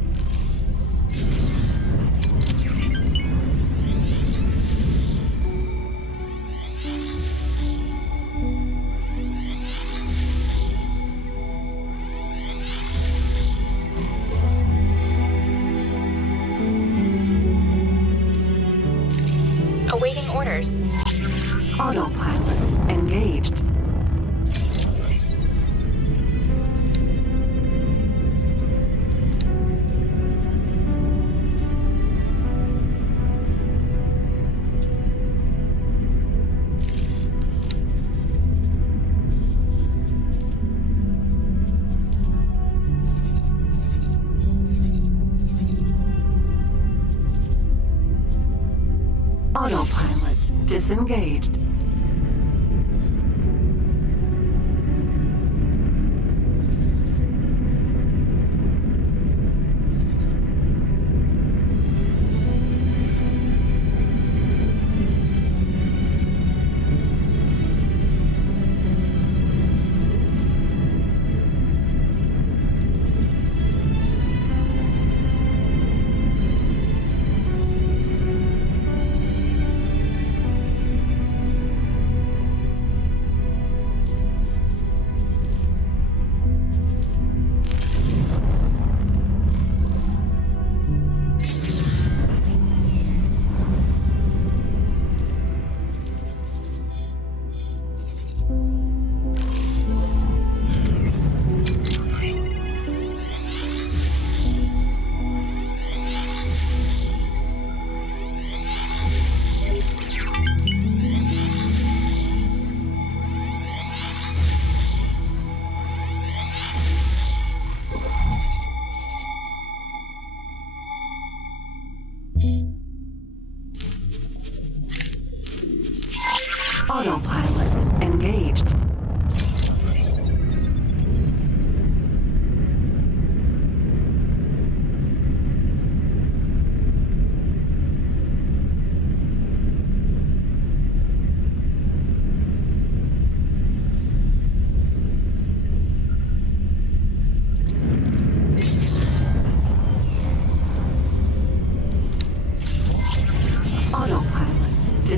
Awaiting orders. Autopilot engaged. Autopilot disengaged.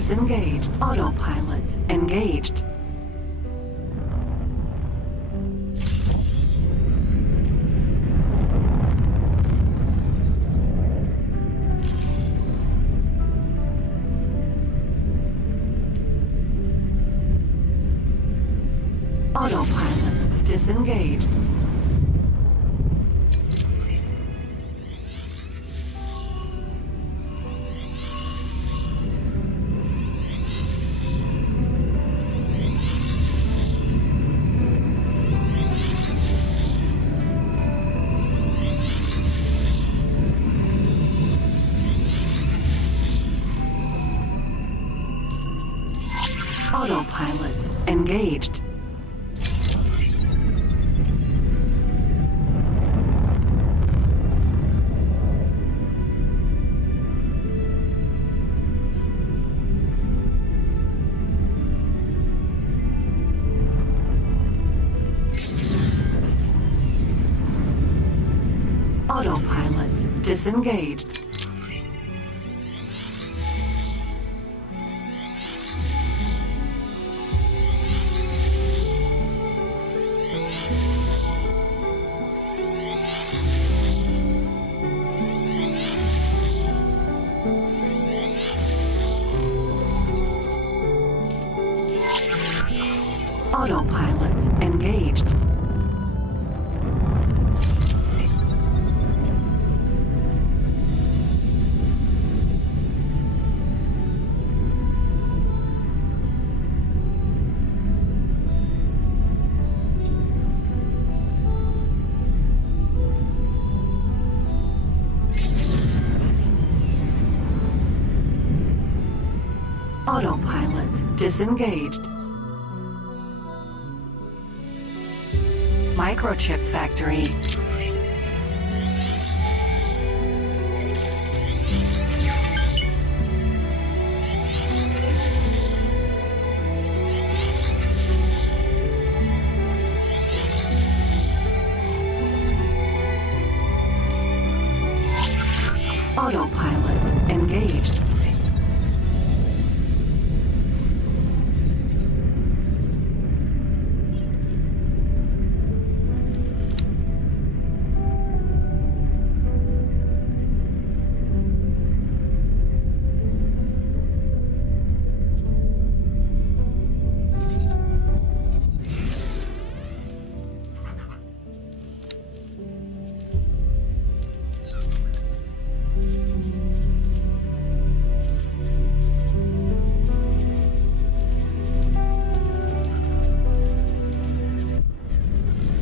disengaged. Autopilot engaged. Autopilot disengaged. Autopilot engaged. Autopilot disengaged. Autopilot engaged. Autopilot disengaged. Microchip factory. Autopilot engaged.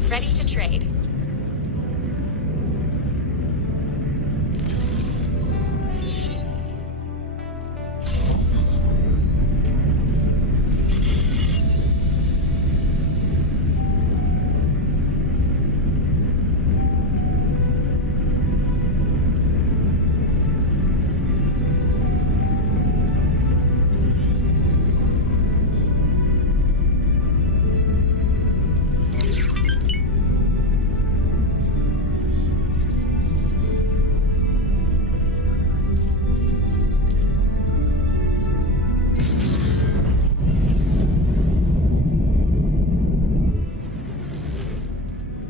Ready to trade.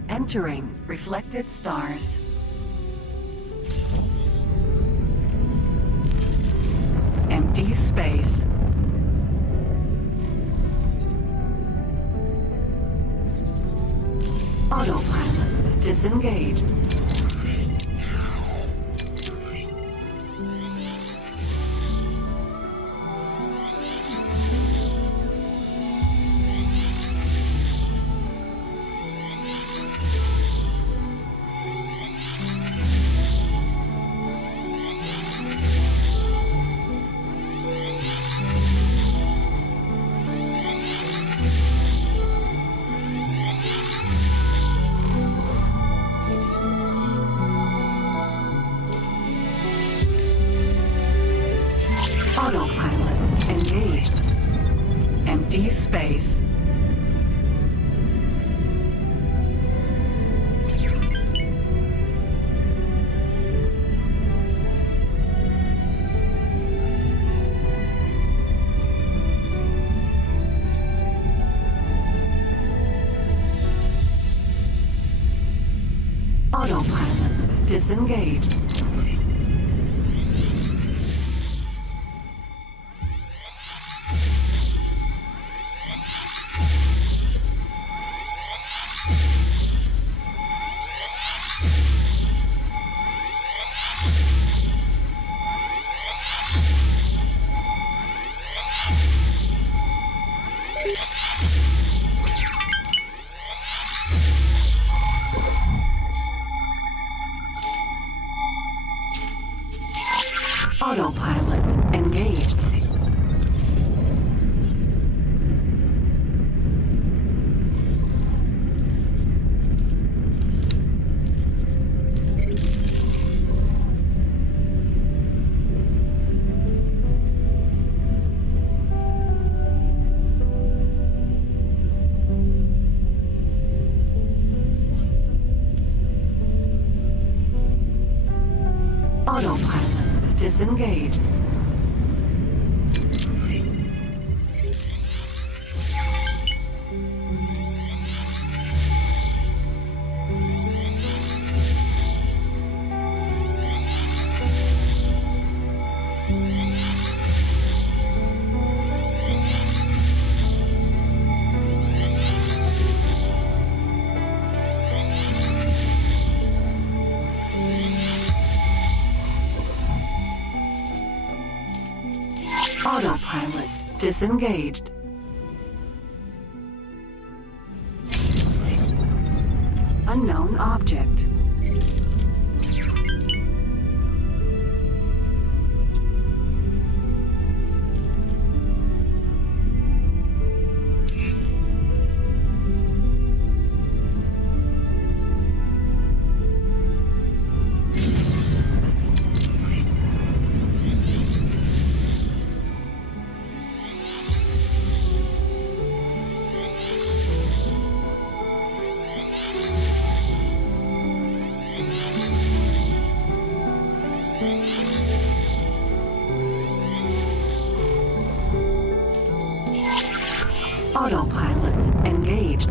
Entering reflected stars. Empty space. Autopilot disengaged. Autopilot engaged. Empty space. Autopilot disengaged. Autopilot engaged. Autopilot disengaged. Autopilot disengaged. Unknown object. Autopilot engaged.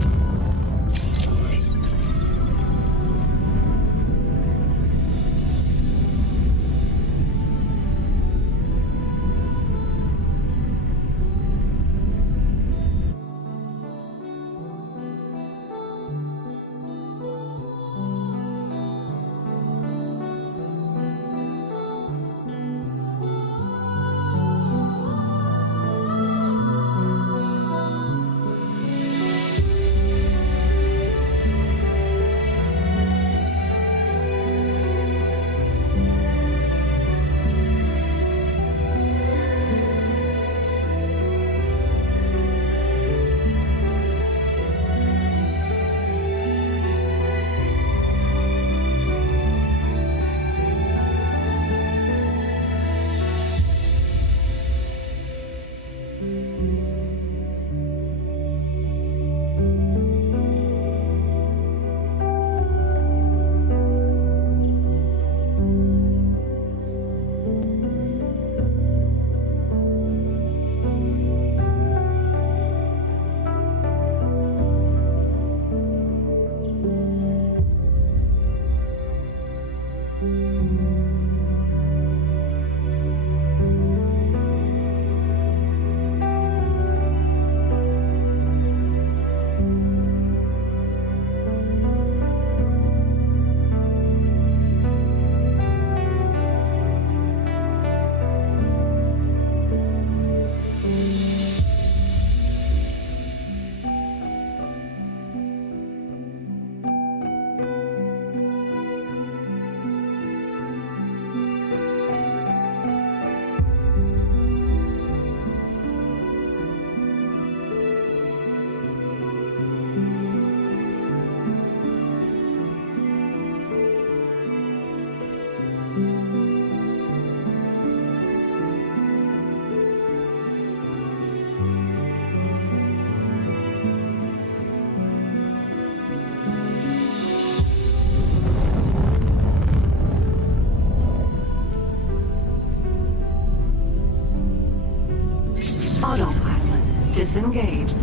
Autopilot disengaged.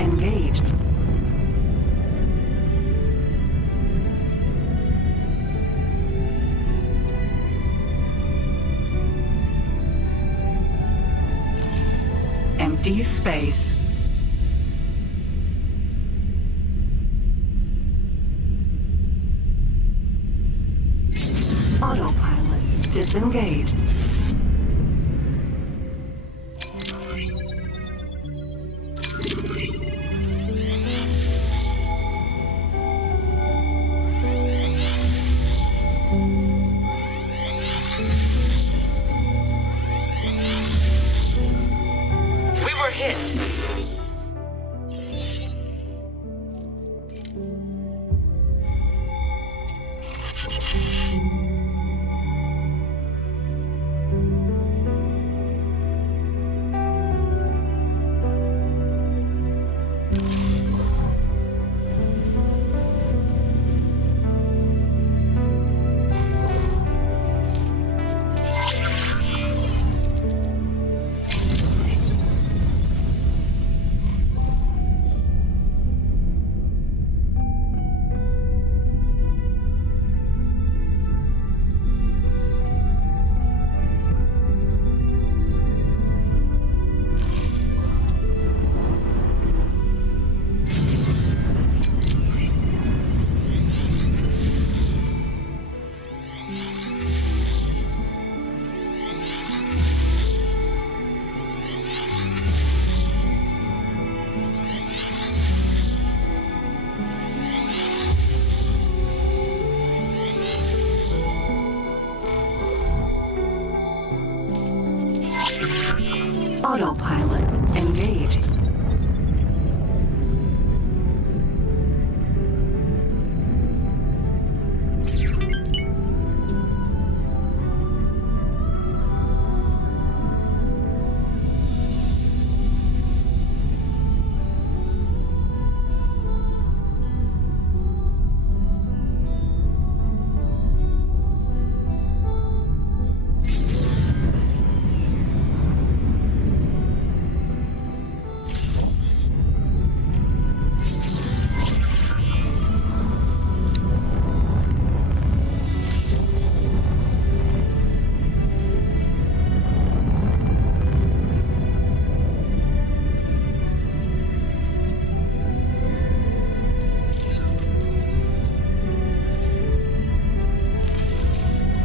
engaged. Empty space. Autopilot disengaged. We were hit. Autopilot engaged.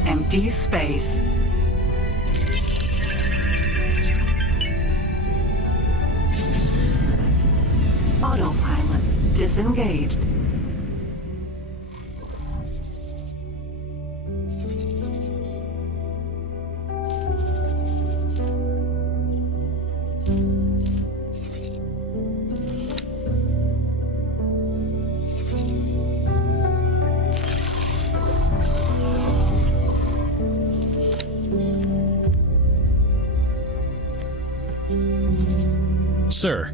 Empty space. Autopilot disengaged. Sir.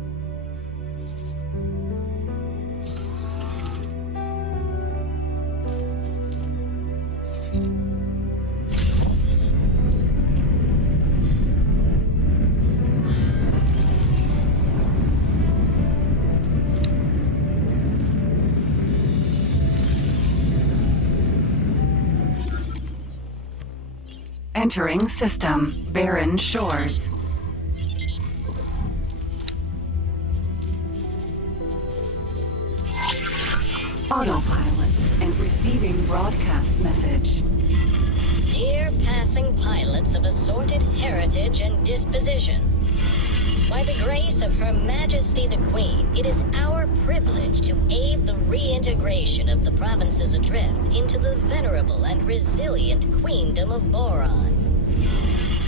Entering system. Barren Shores. Autopilot and receiving broadcast message. Dear passing pilots of assorted heritage and disposition, by the grace of Her Majesty the Queen, it is our privilege to aid the reintegration of the provinces adrift into the venerable and resilient Queendom of Boron.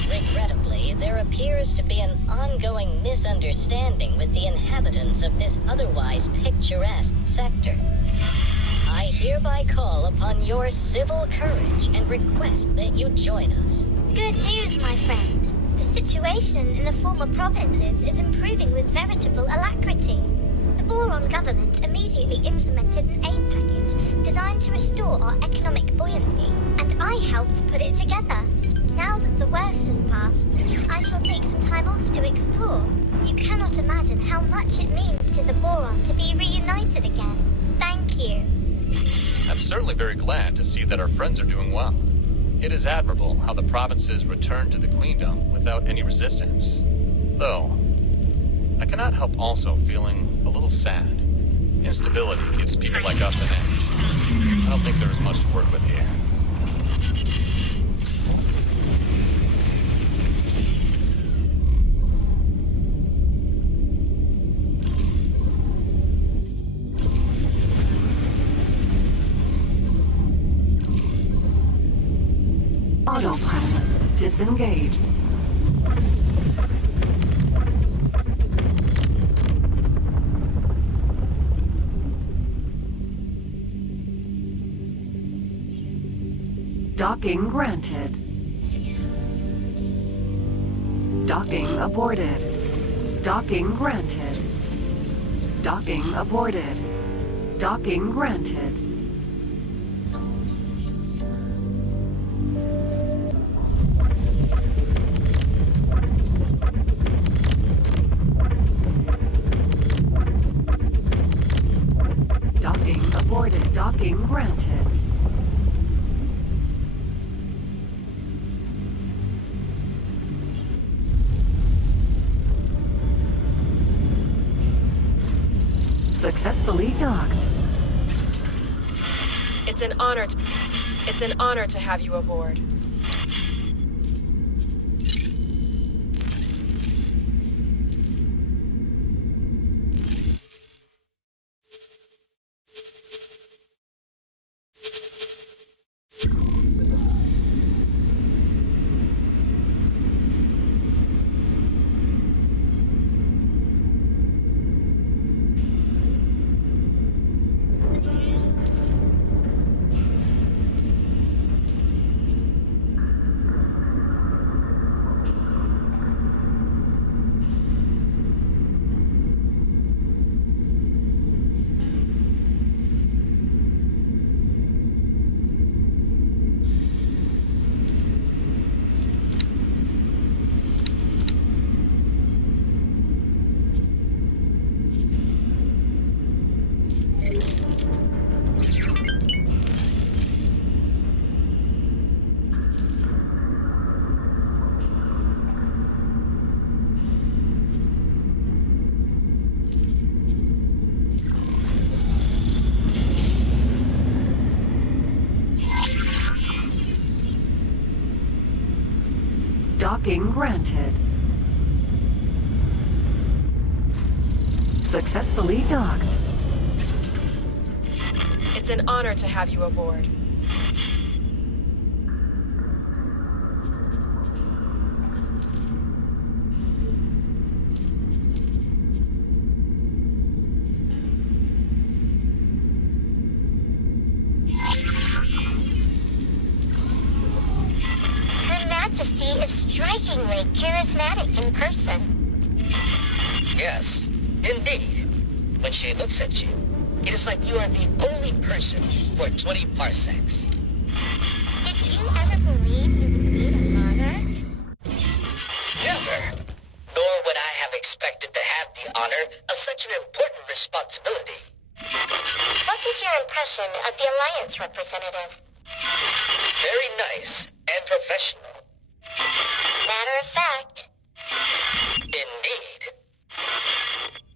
Regrettably, there appears to be an ongoing misunderstanding with the inhabitants of this otherwise picturesque sector. I hereby call upon your civil courage and request that you join us. Good news, my friend. The situation in the former provinces is improving with veritable alacrity. The Boron government immediately implemented an aid package designed to restore our economic buoyancy, and I helped put it together. Now that the worst has passed, I shall take some time off to explore. You cannot imagine how much it means to the Boron Boron to be reunited again. Thank you. I'm certainly very glad to see that our friends are doing well. It is admirable how the provinces returned to the Queendom without any resistance. Though, I cannot help also feeling a little sad. Instability gives people like us an edge. I don't think there is much to work with here. Autopilot disengaged. Docking granted. Docking aborted. Docking granted. Docking aborted. Docking granted. Docking aborted. Docking granted. Successfully docked. It's an honor to have you aboard. Docking granted. Successfully docked. It's an honor to have you aboard. Her Majesty is strikingly charismatic in person. Yes, indeed. When she looks at you, it is like you are the only person for 20 parsecs. Did you ever believe you would meet a monarch? Never! Nor would I have expected to have the honor of such an important responsibility. What was your impression of the Alliance representative? Very nice and professional. Matter of fact. Indeed.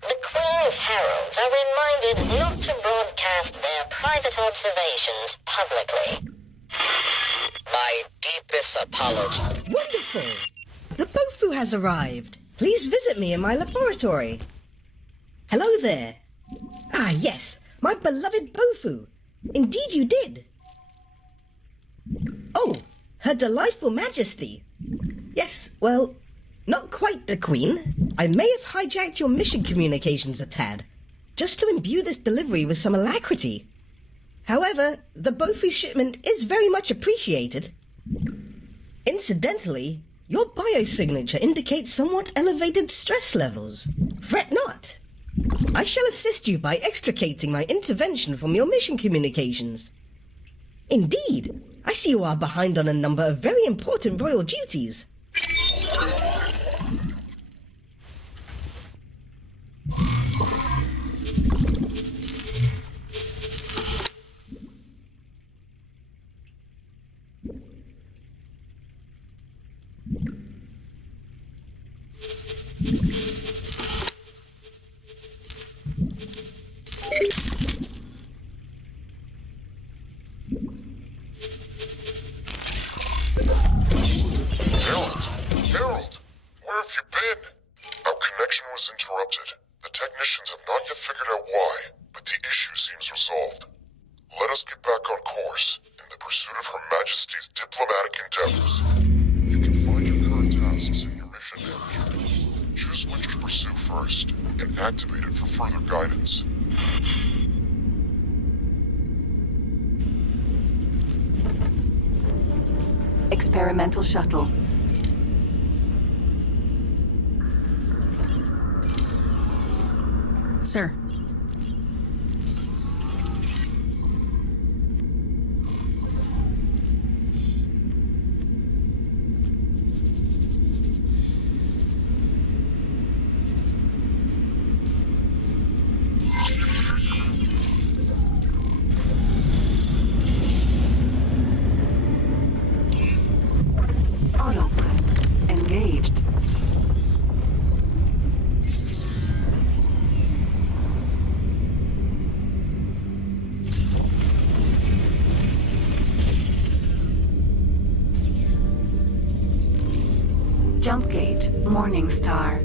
The Queen's heralds are reminded not to broadcast their private observations publicly. My deepest apologies. Wonderful! The Bofu has arrived. Please visit me in my laboratory. Hello there. Ah, yes, my beloved Bofu. Indeed you did. Oh, Her Delightful Majesty. Yes, well, not quite the Queen. I may have hijacked your mission communications a tad, just to imbue this delivery with some alacrity. However, the Bofu shipment is very much appreciated. Incidentally, your biosignature indicates somewhat elevated stress levels. Fret not. I shall assist you by extricating my intervention from your mission communications. Indeed, I see you are behind on a number of very important royal duties. not yet figured out why, but the issue seems resolved. Let us get back on course in the pursuit of Her Majesty's diplomatic endeavors. You can find your current tasks in your mission manager. Choose which to pursue first, and activate it for further guidance. Experimental shuttle. Sir. Autopilot engaged. Jump gate, Morning Star.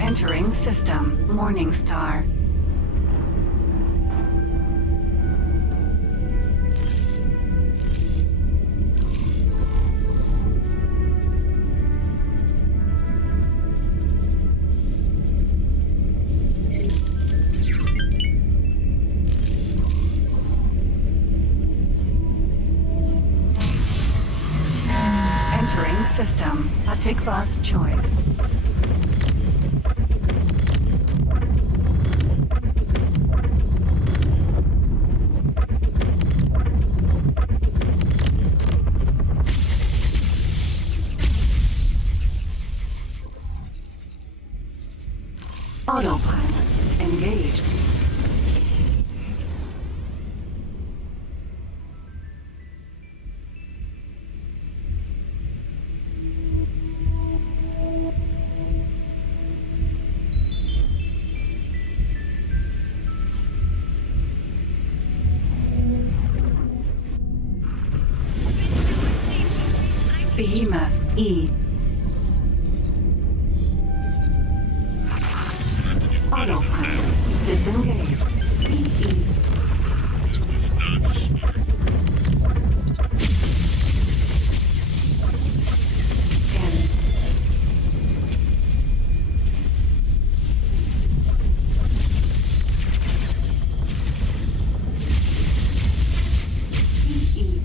Entering system, Morning Star. Entering system, Atikva's choice. Autopilot engaged. Behemoth E. Autopilot disengaged. BE. N. EE.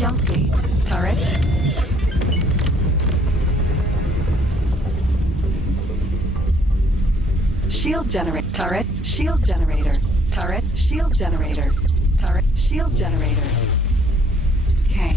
Jump gate. Turret. Shield generator. Turret. Shield generator. Turret. Shield generator. Turret. Shield generator. Okay.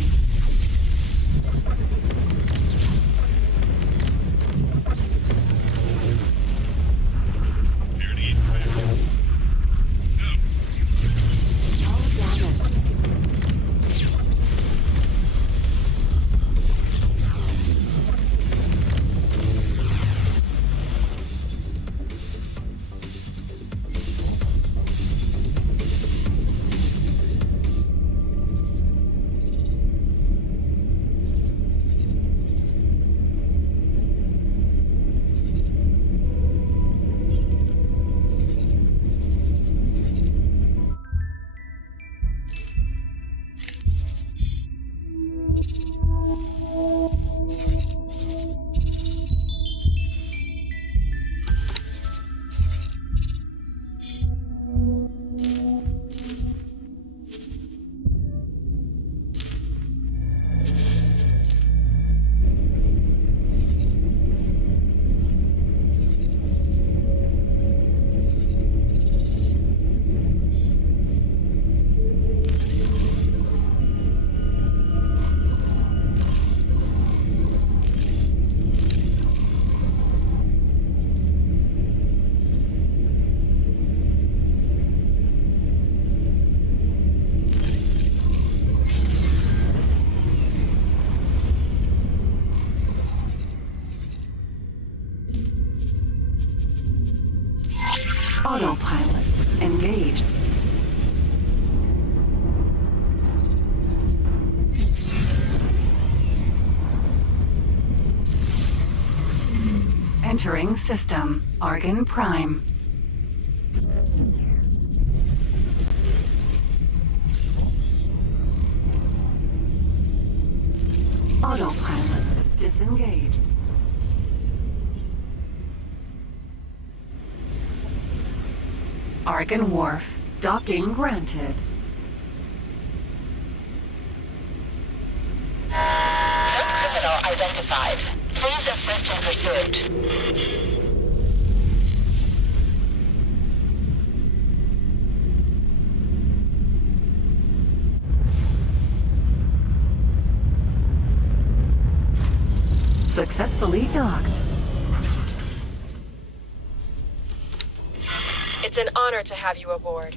Autopilot engaged. Entering system. Argon Prime. Autopilot disengaged. Argon Wharf. Docking granted. Criminal identified. Please assist in pursuit. Successfully docked. It's an honor to have you aboard.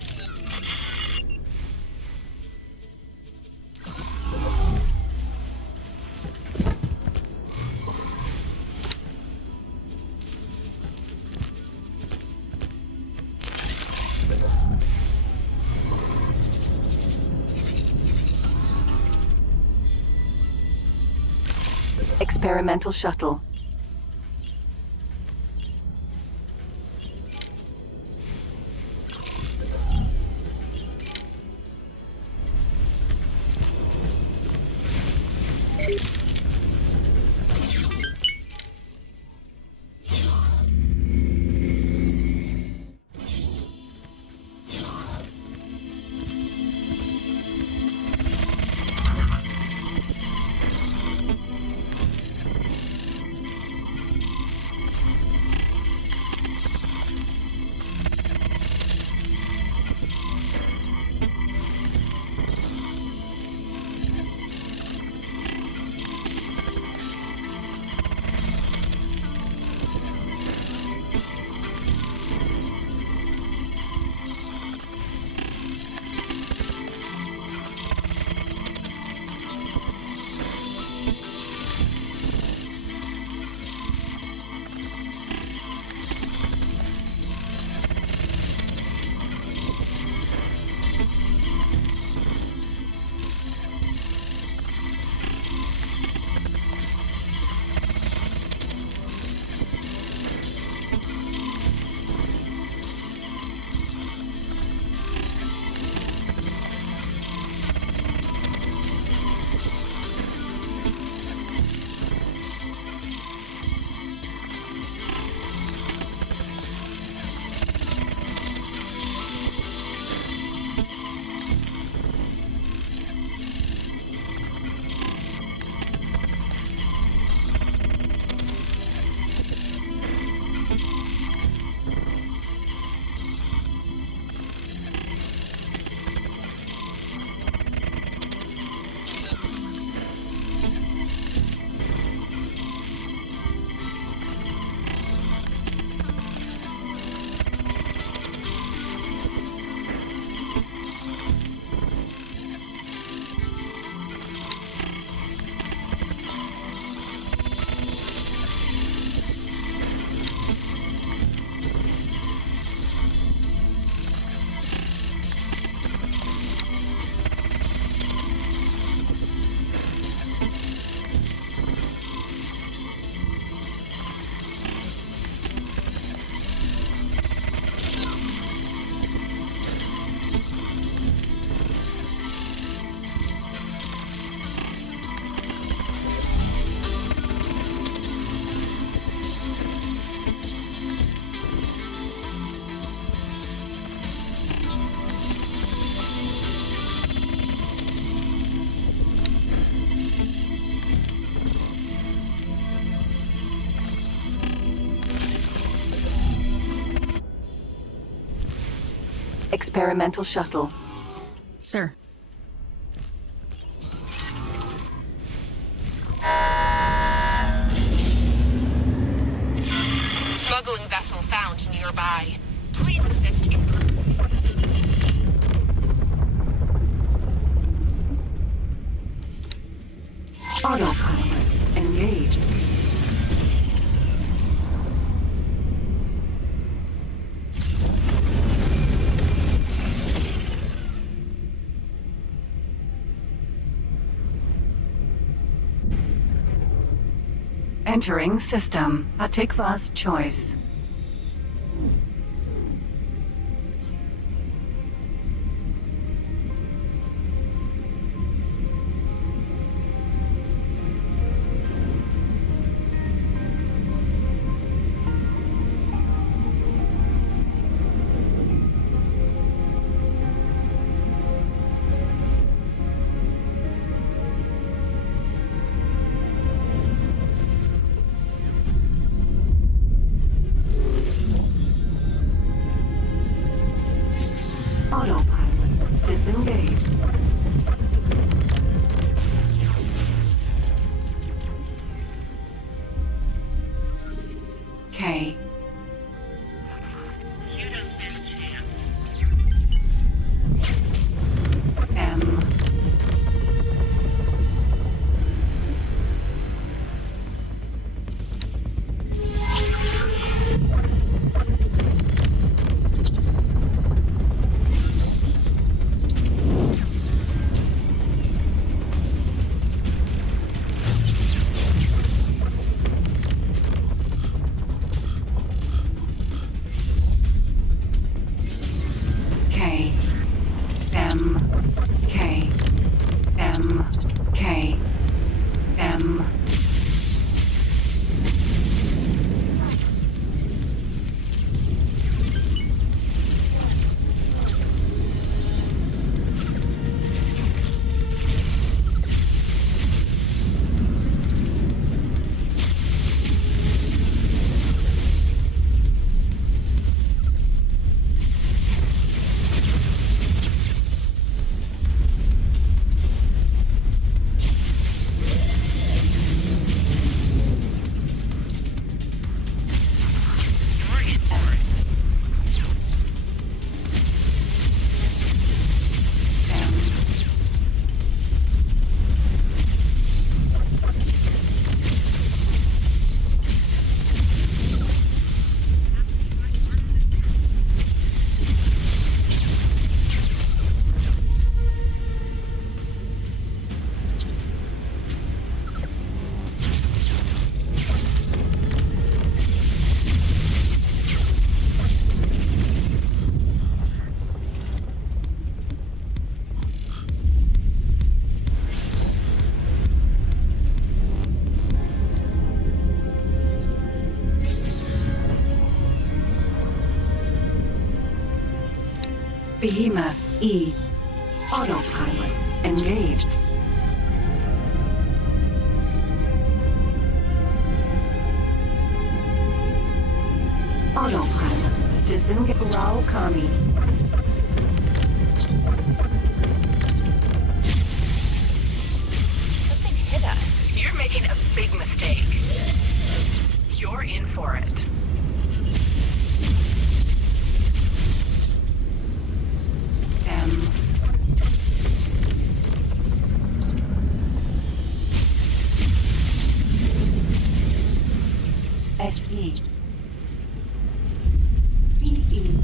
Experimental shuttle. experimental shuttle. Sir. Smuggling vessel found nearby. Please assist. Autopilot engaged. Entering system. Atikva's choice. Autopilot disengaged. K. M. K. M. K. M. K. M. Behemoth E. Autopilot engaged. Autopilot disengage. Rao Kami. Something hit us. You're making a big mistake. You're in for it. M. SE. BE.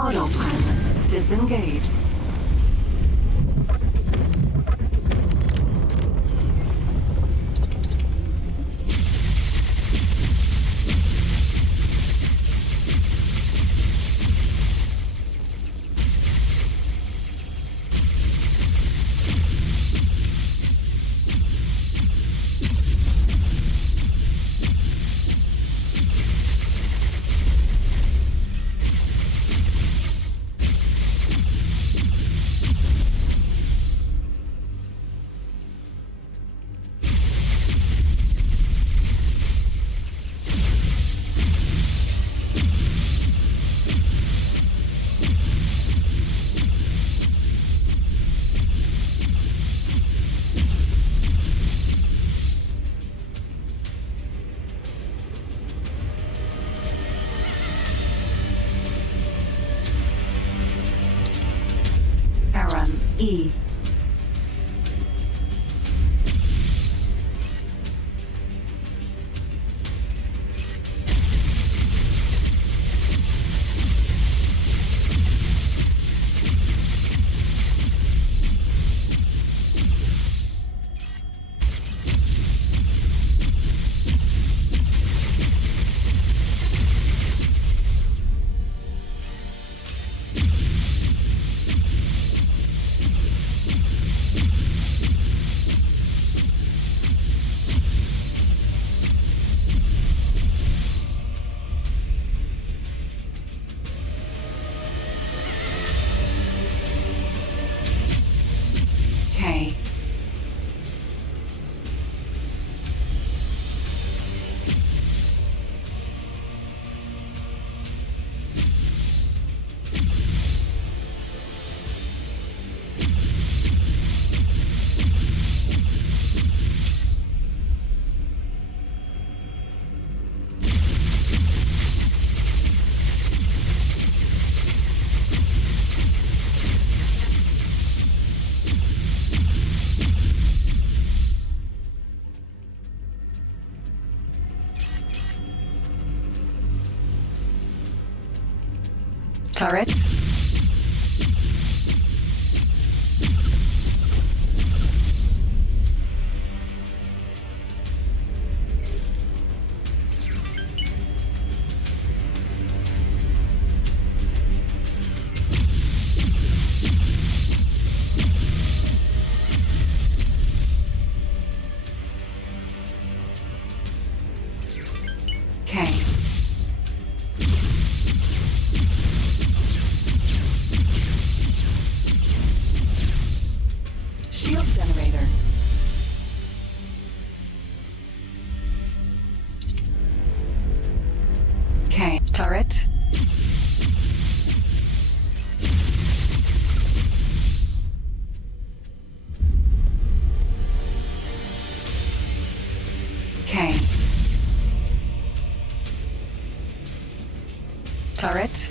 Autopilot disengaged. Aaron E. K. Turret. K. Shield generator. K. Turret. K. Turret.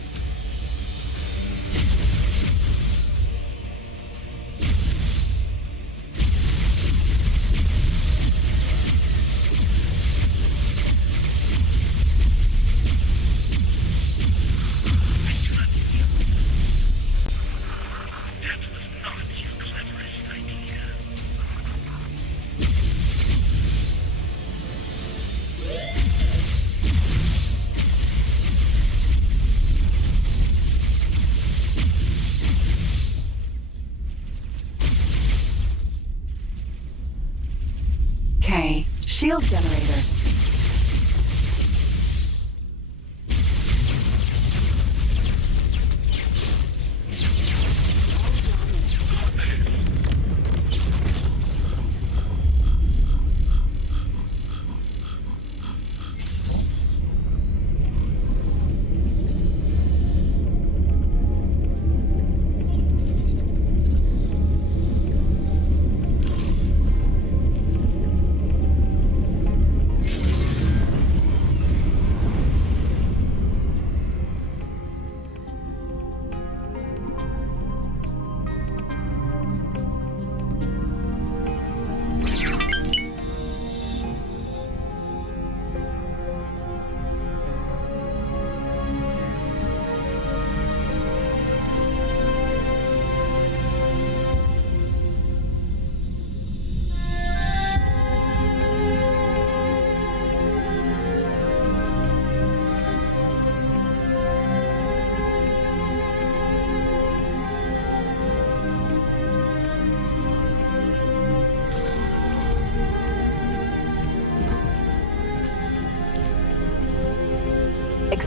K. Shield generator.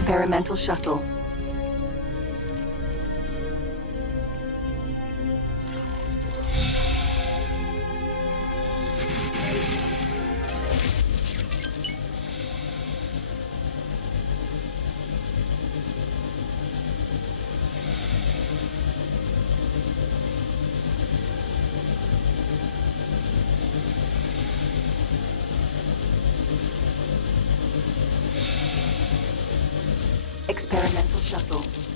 Experimental shuttle. Experimental shuttle.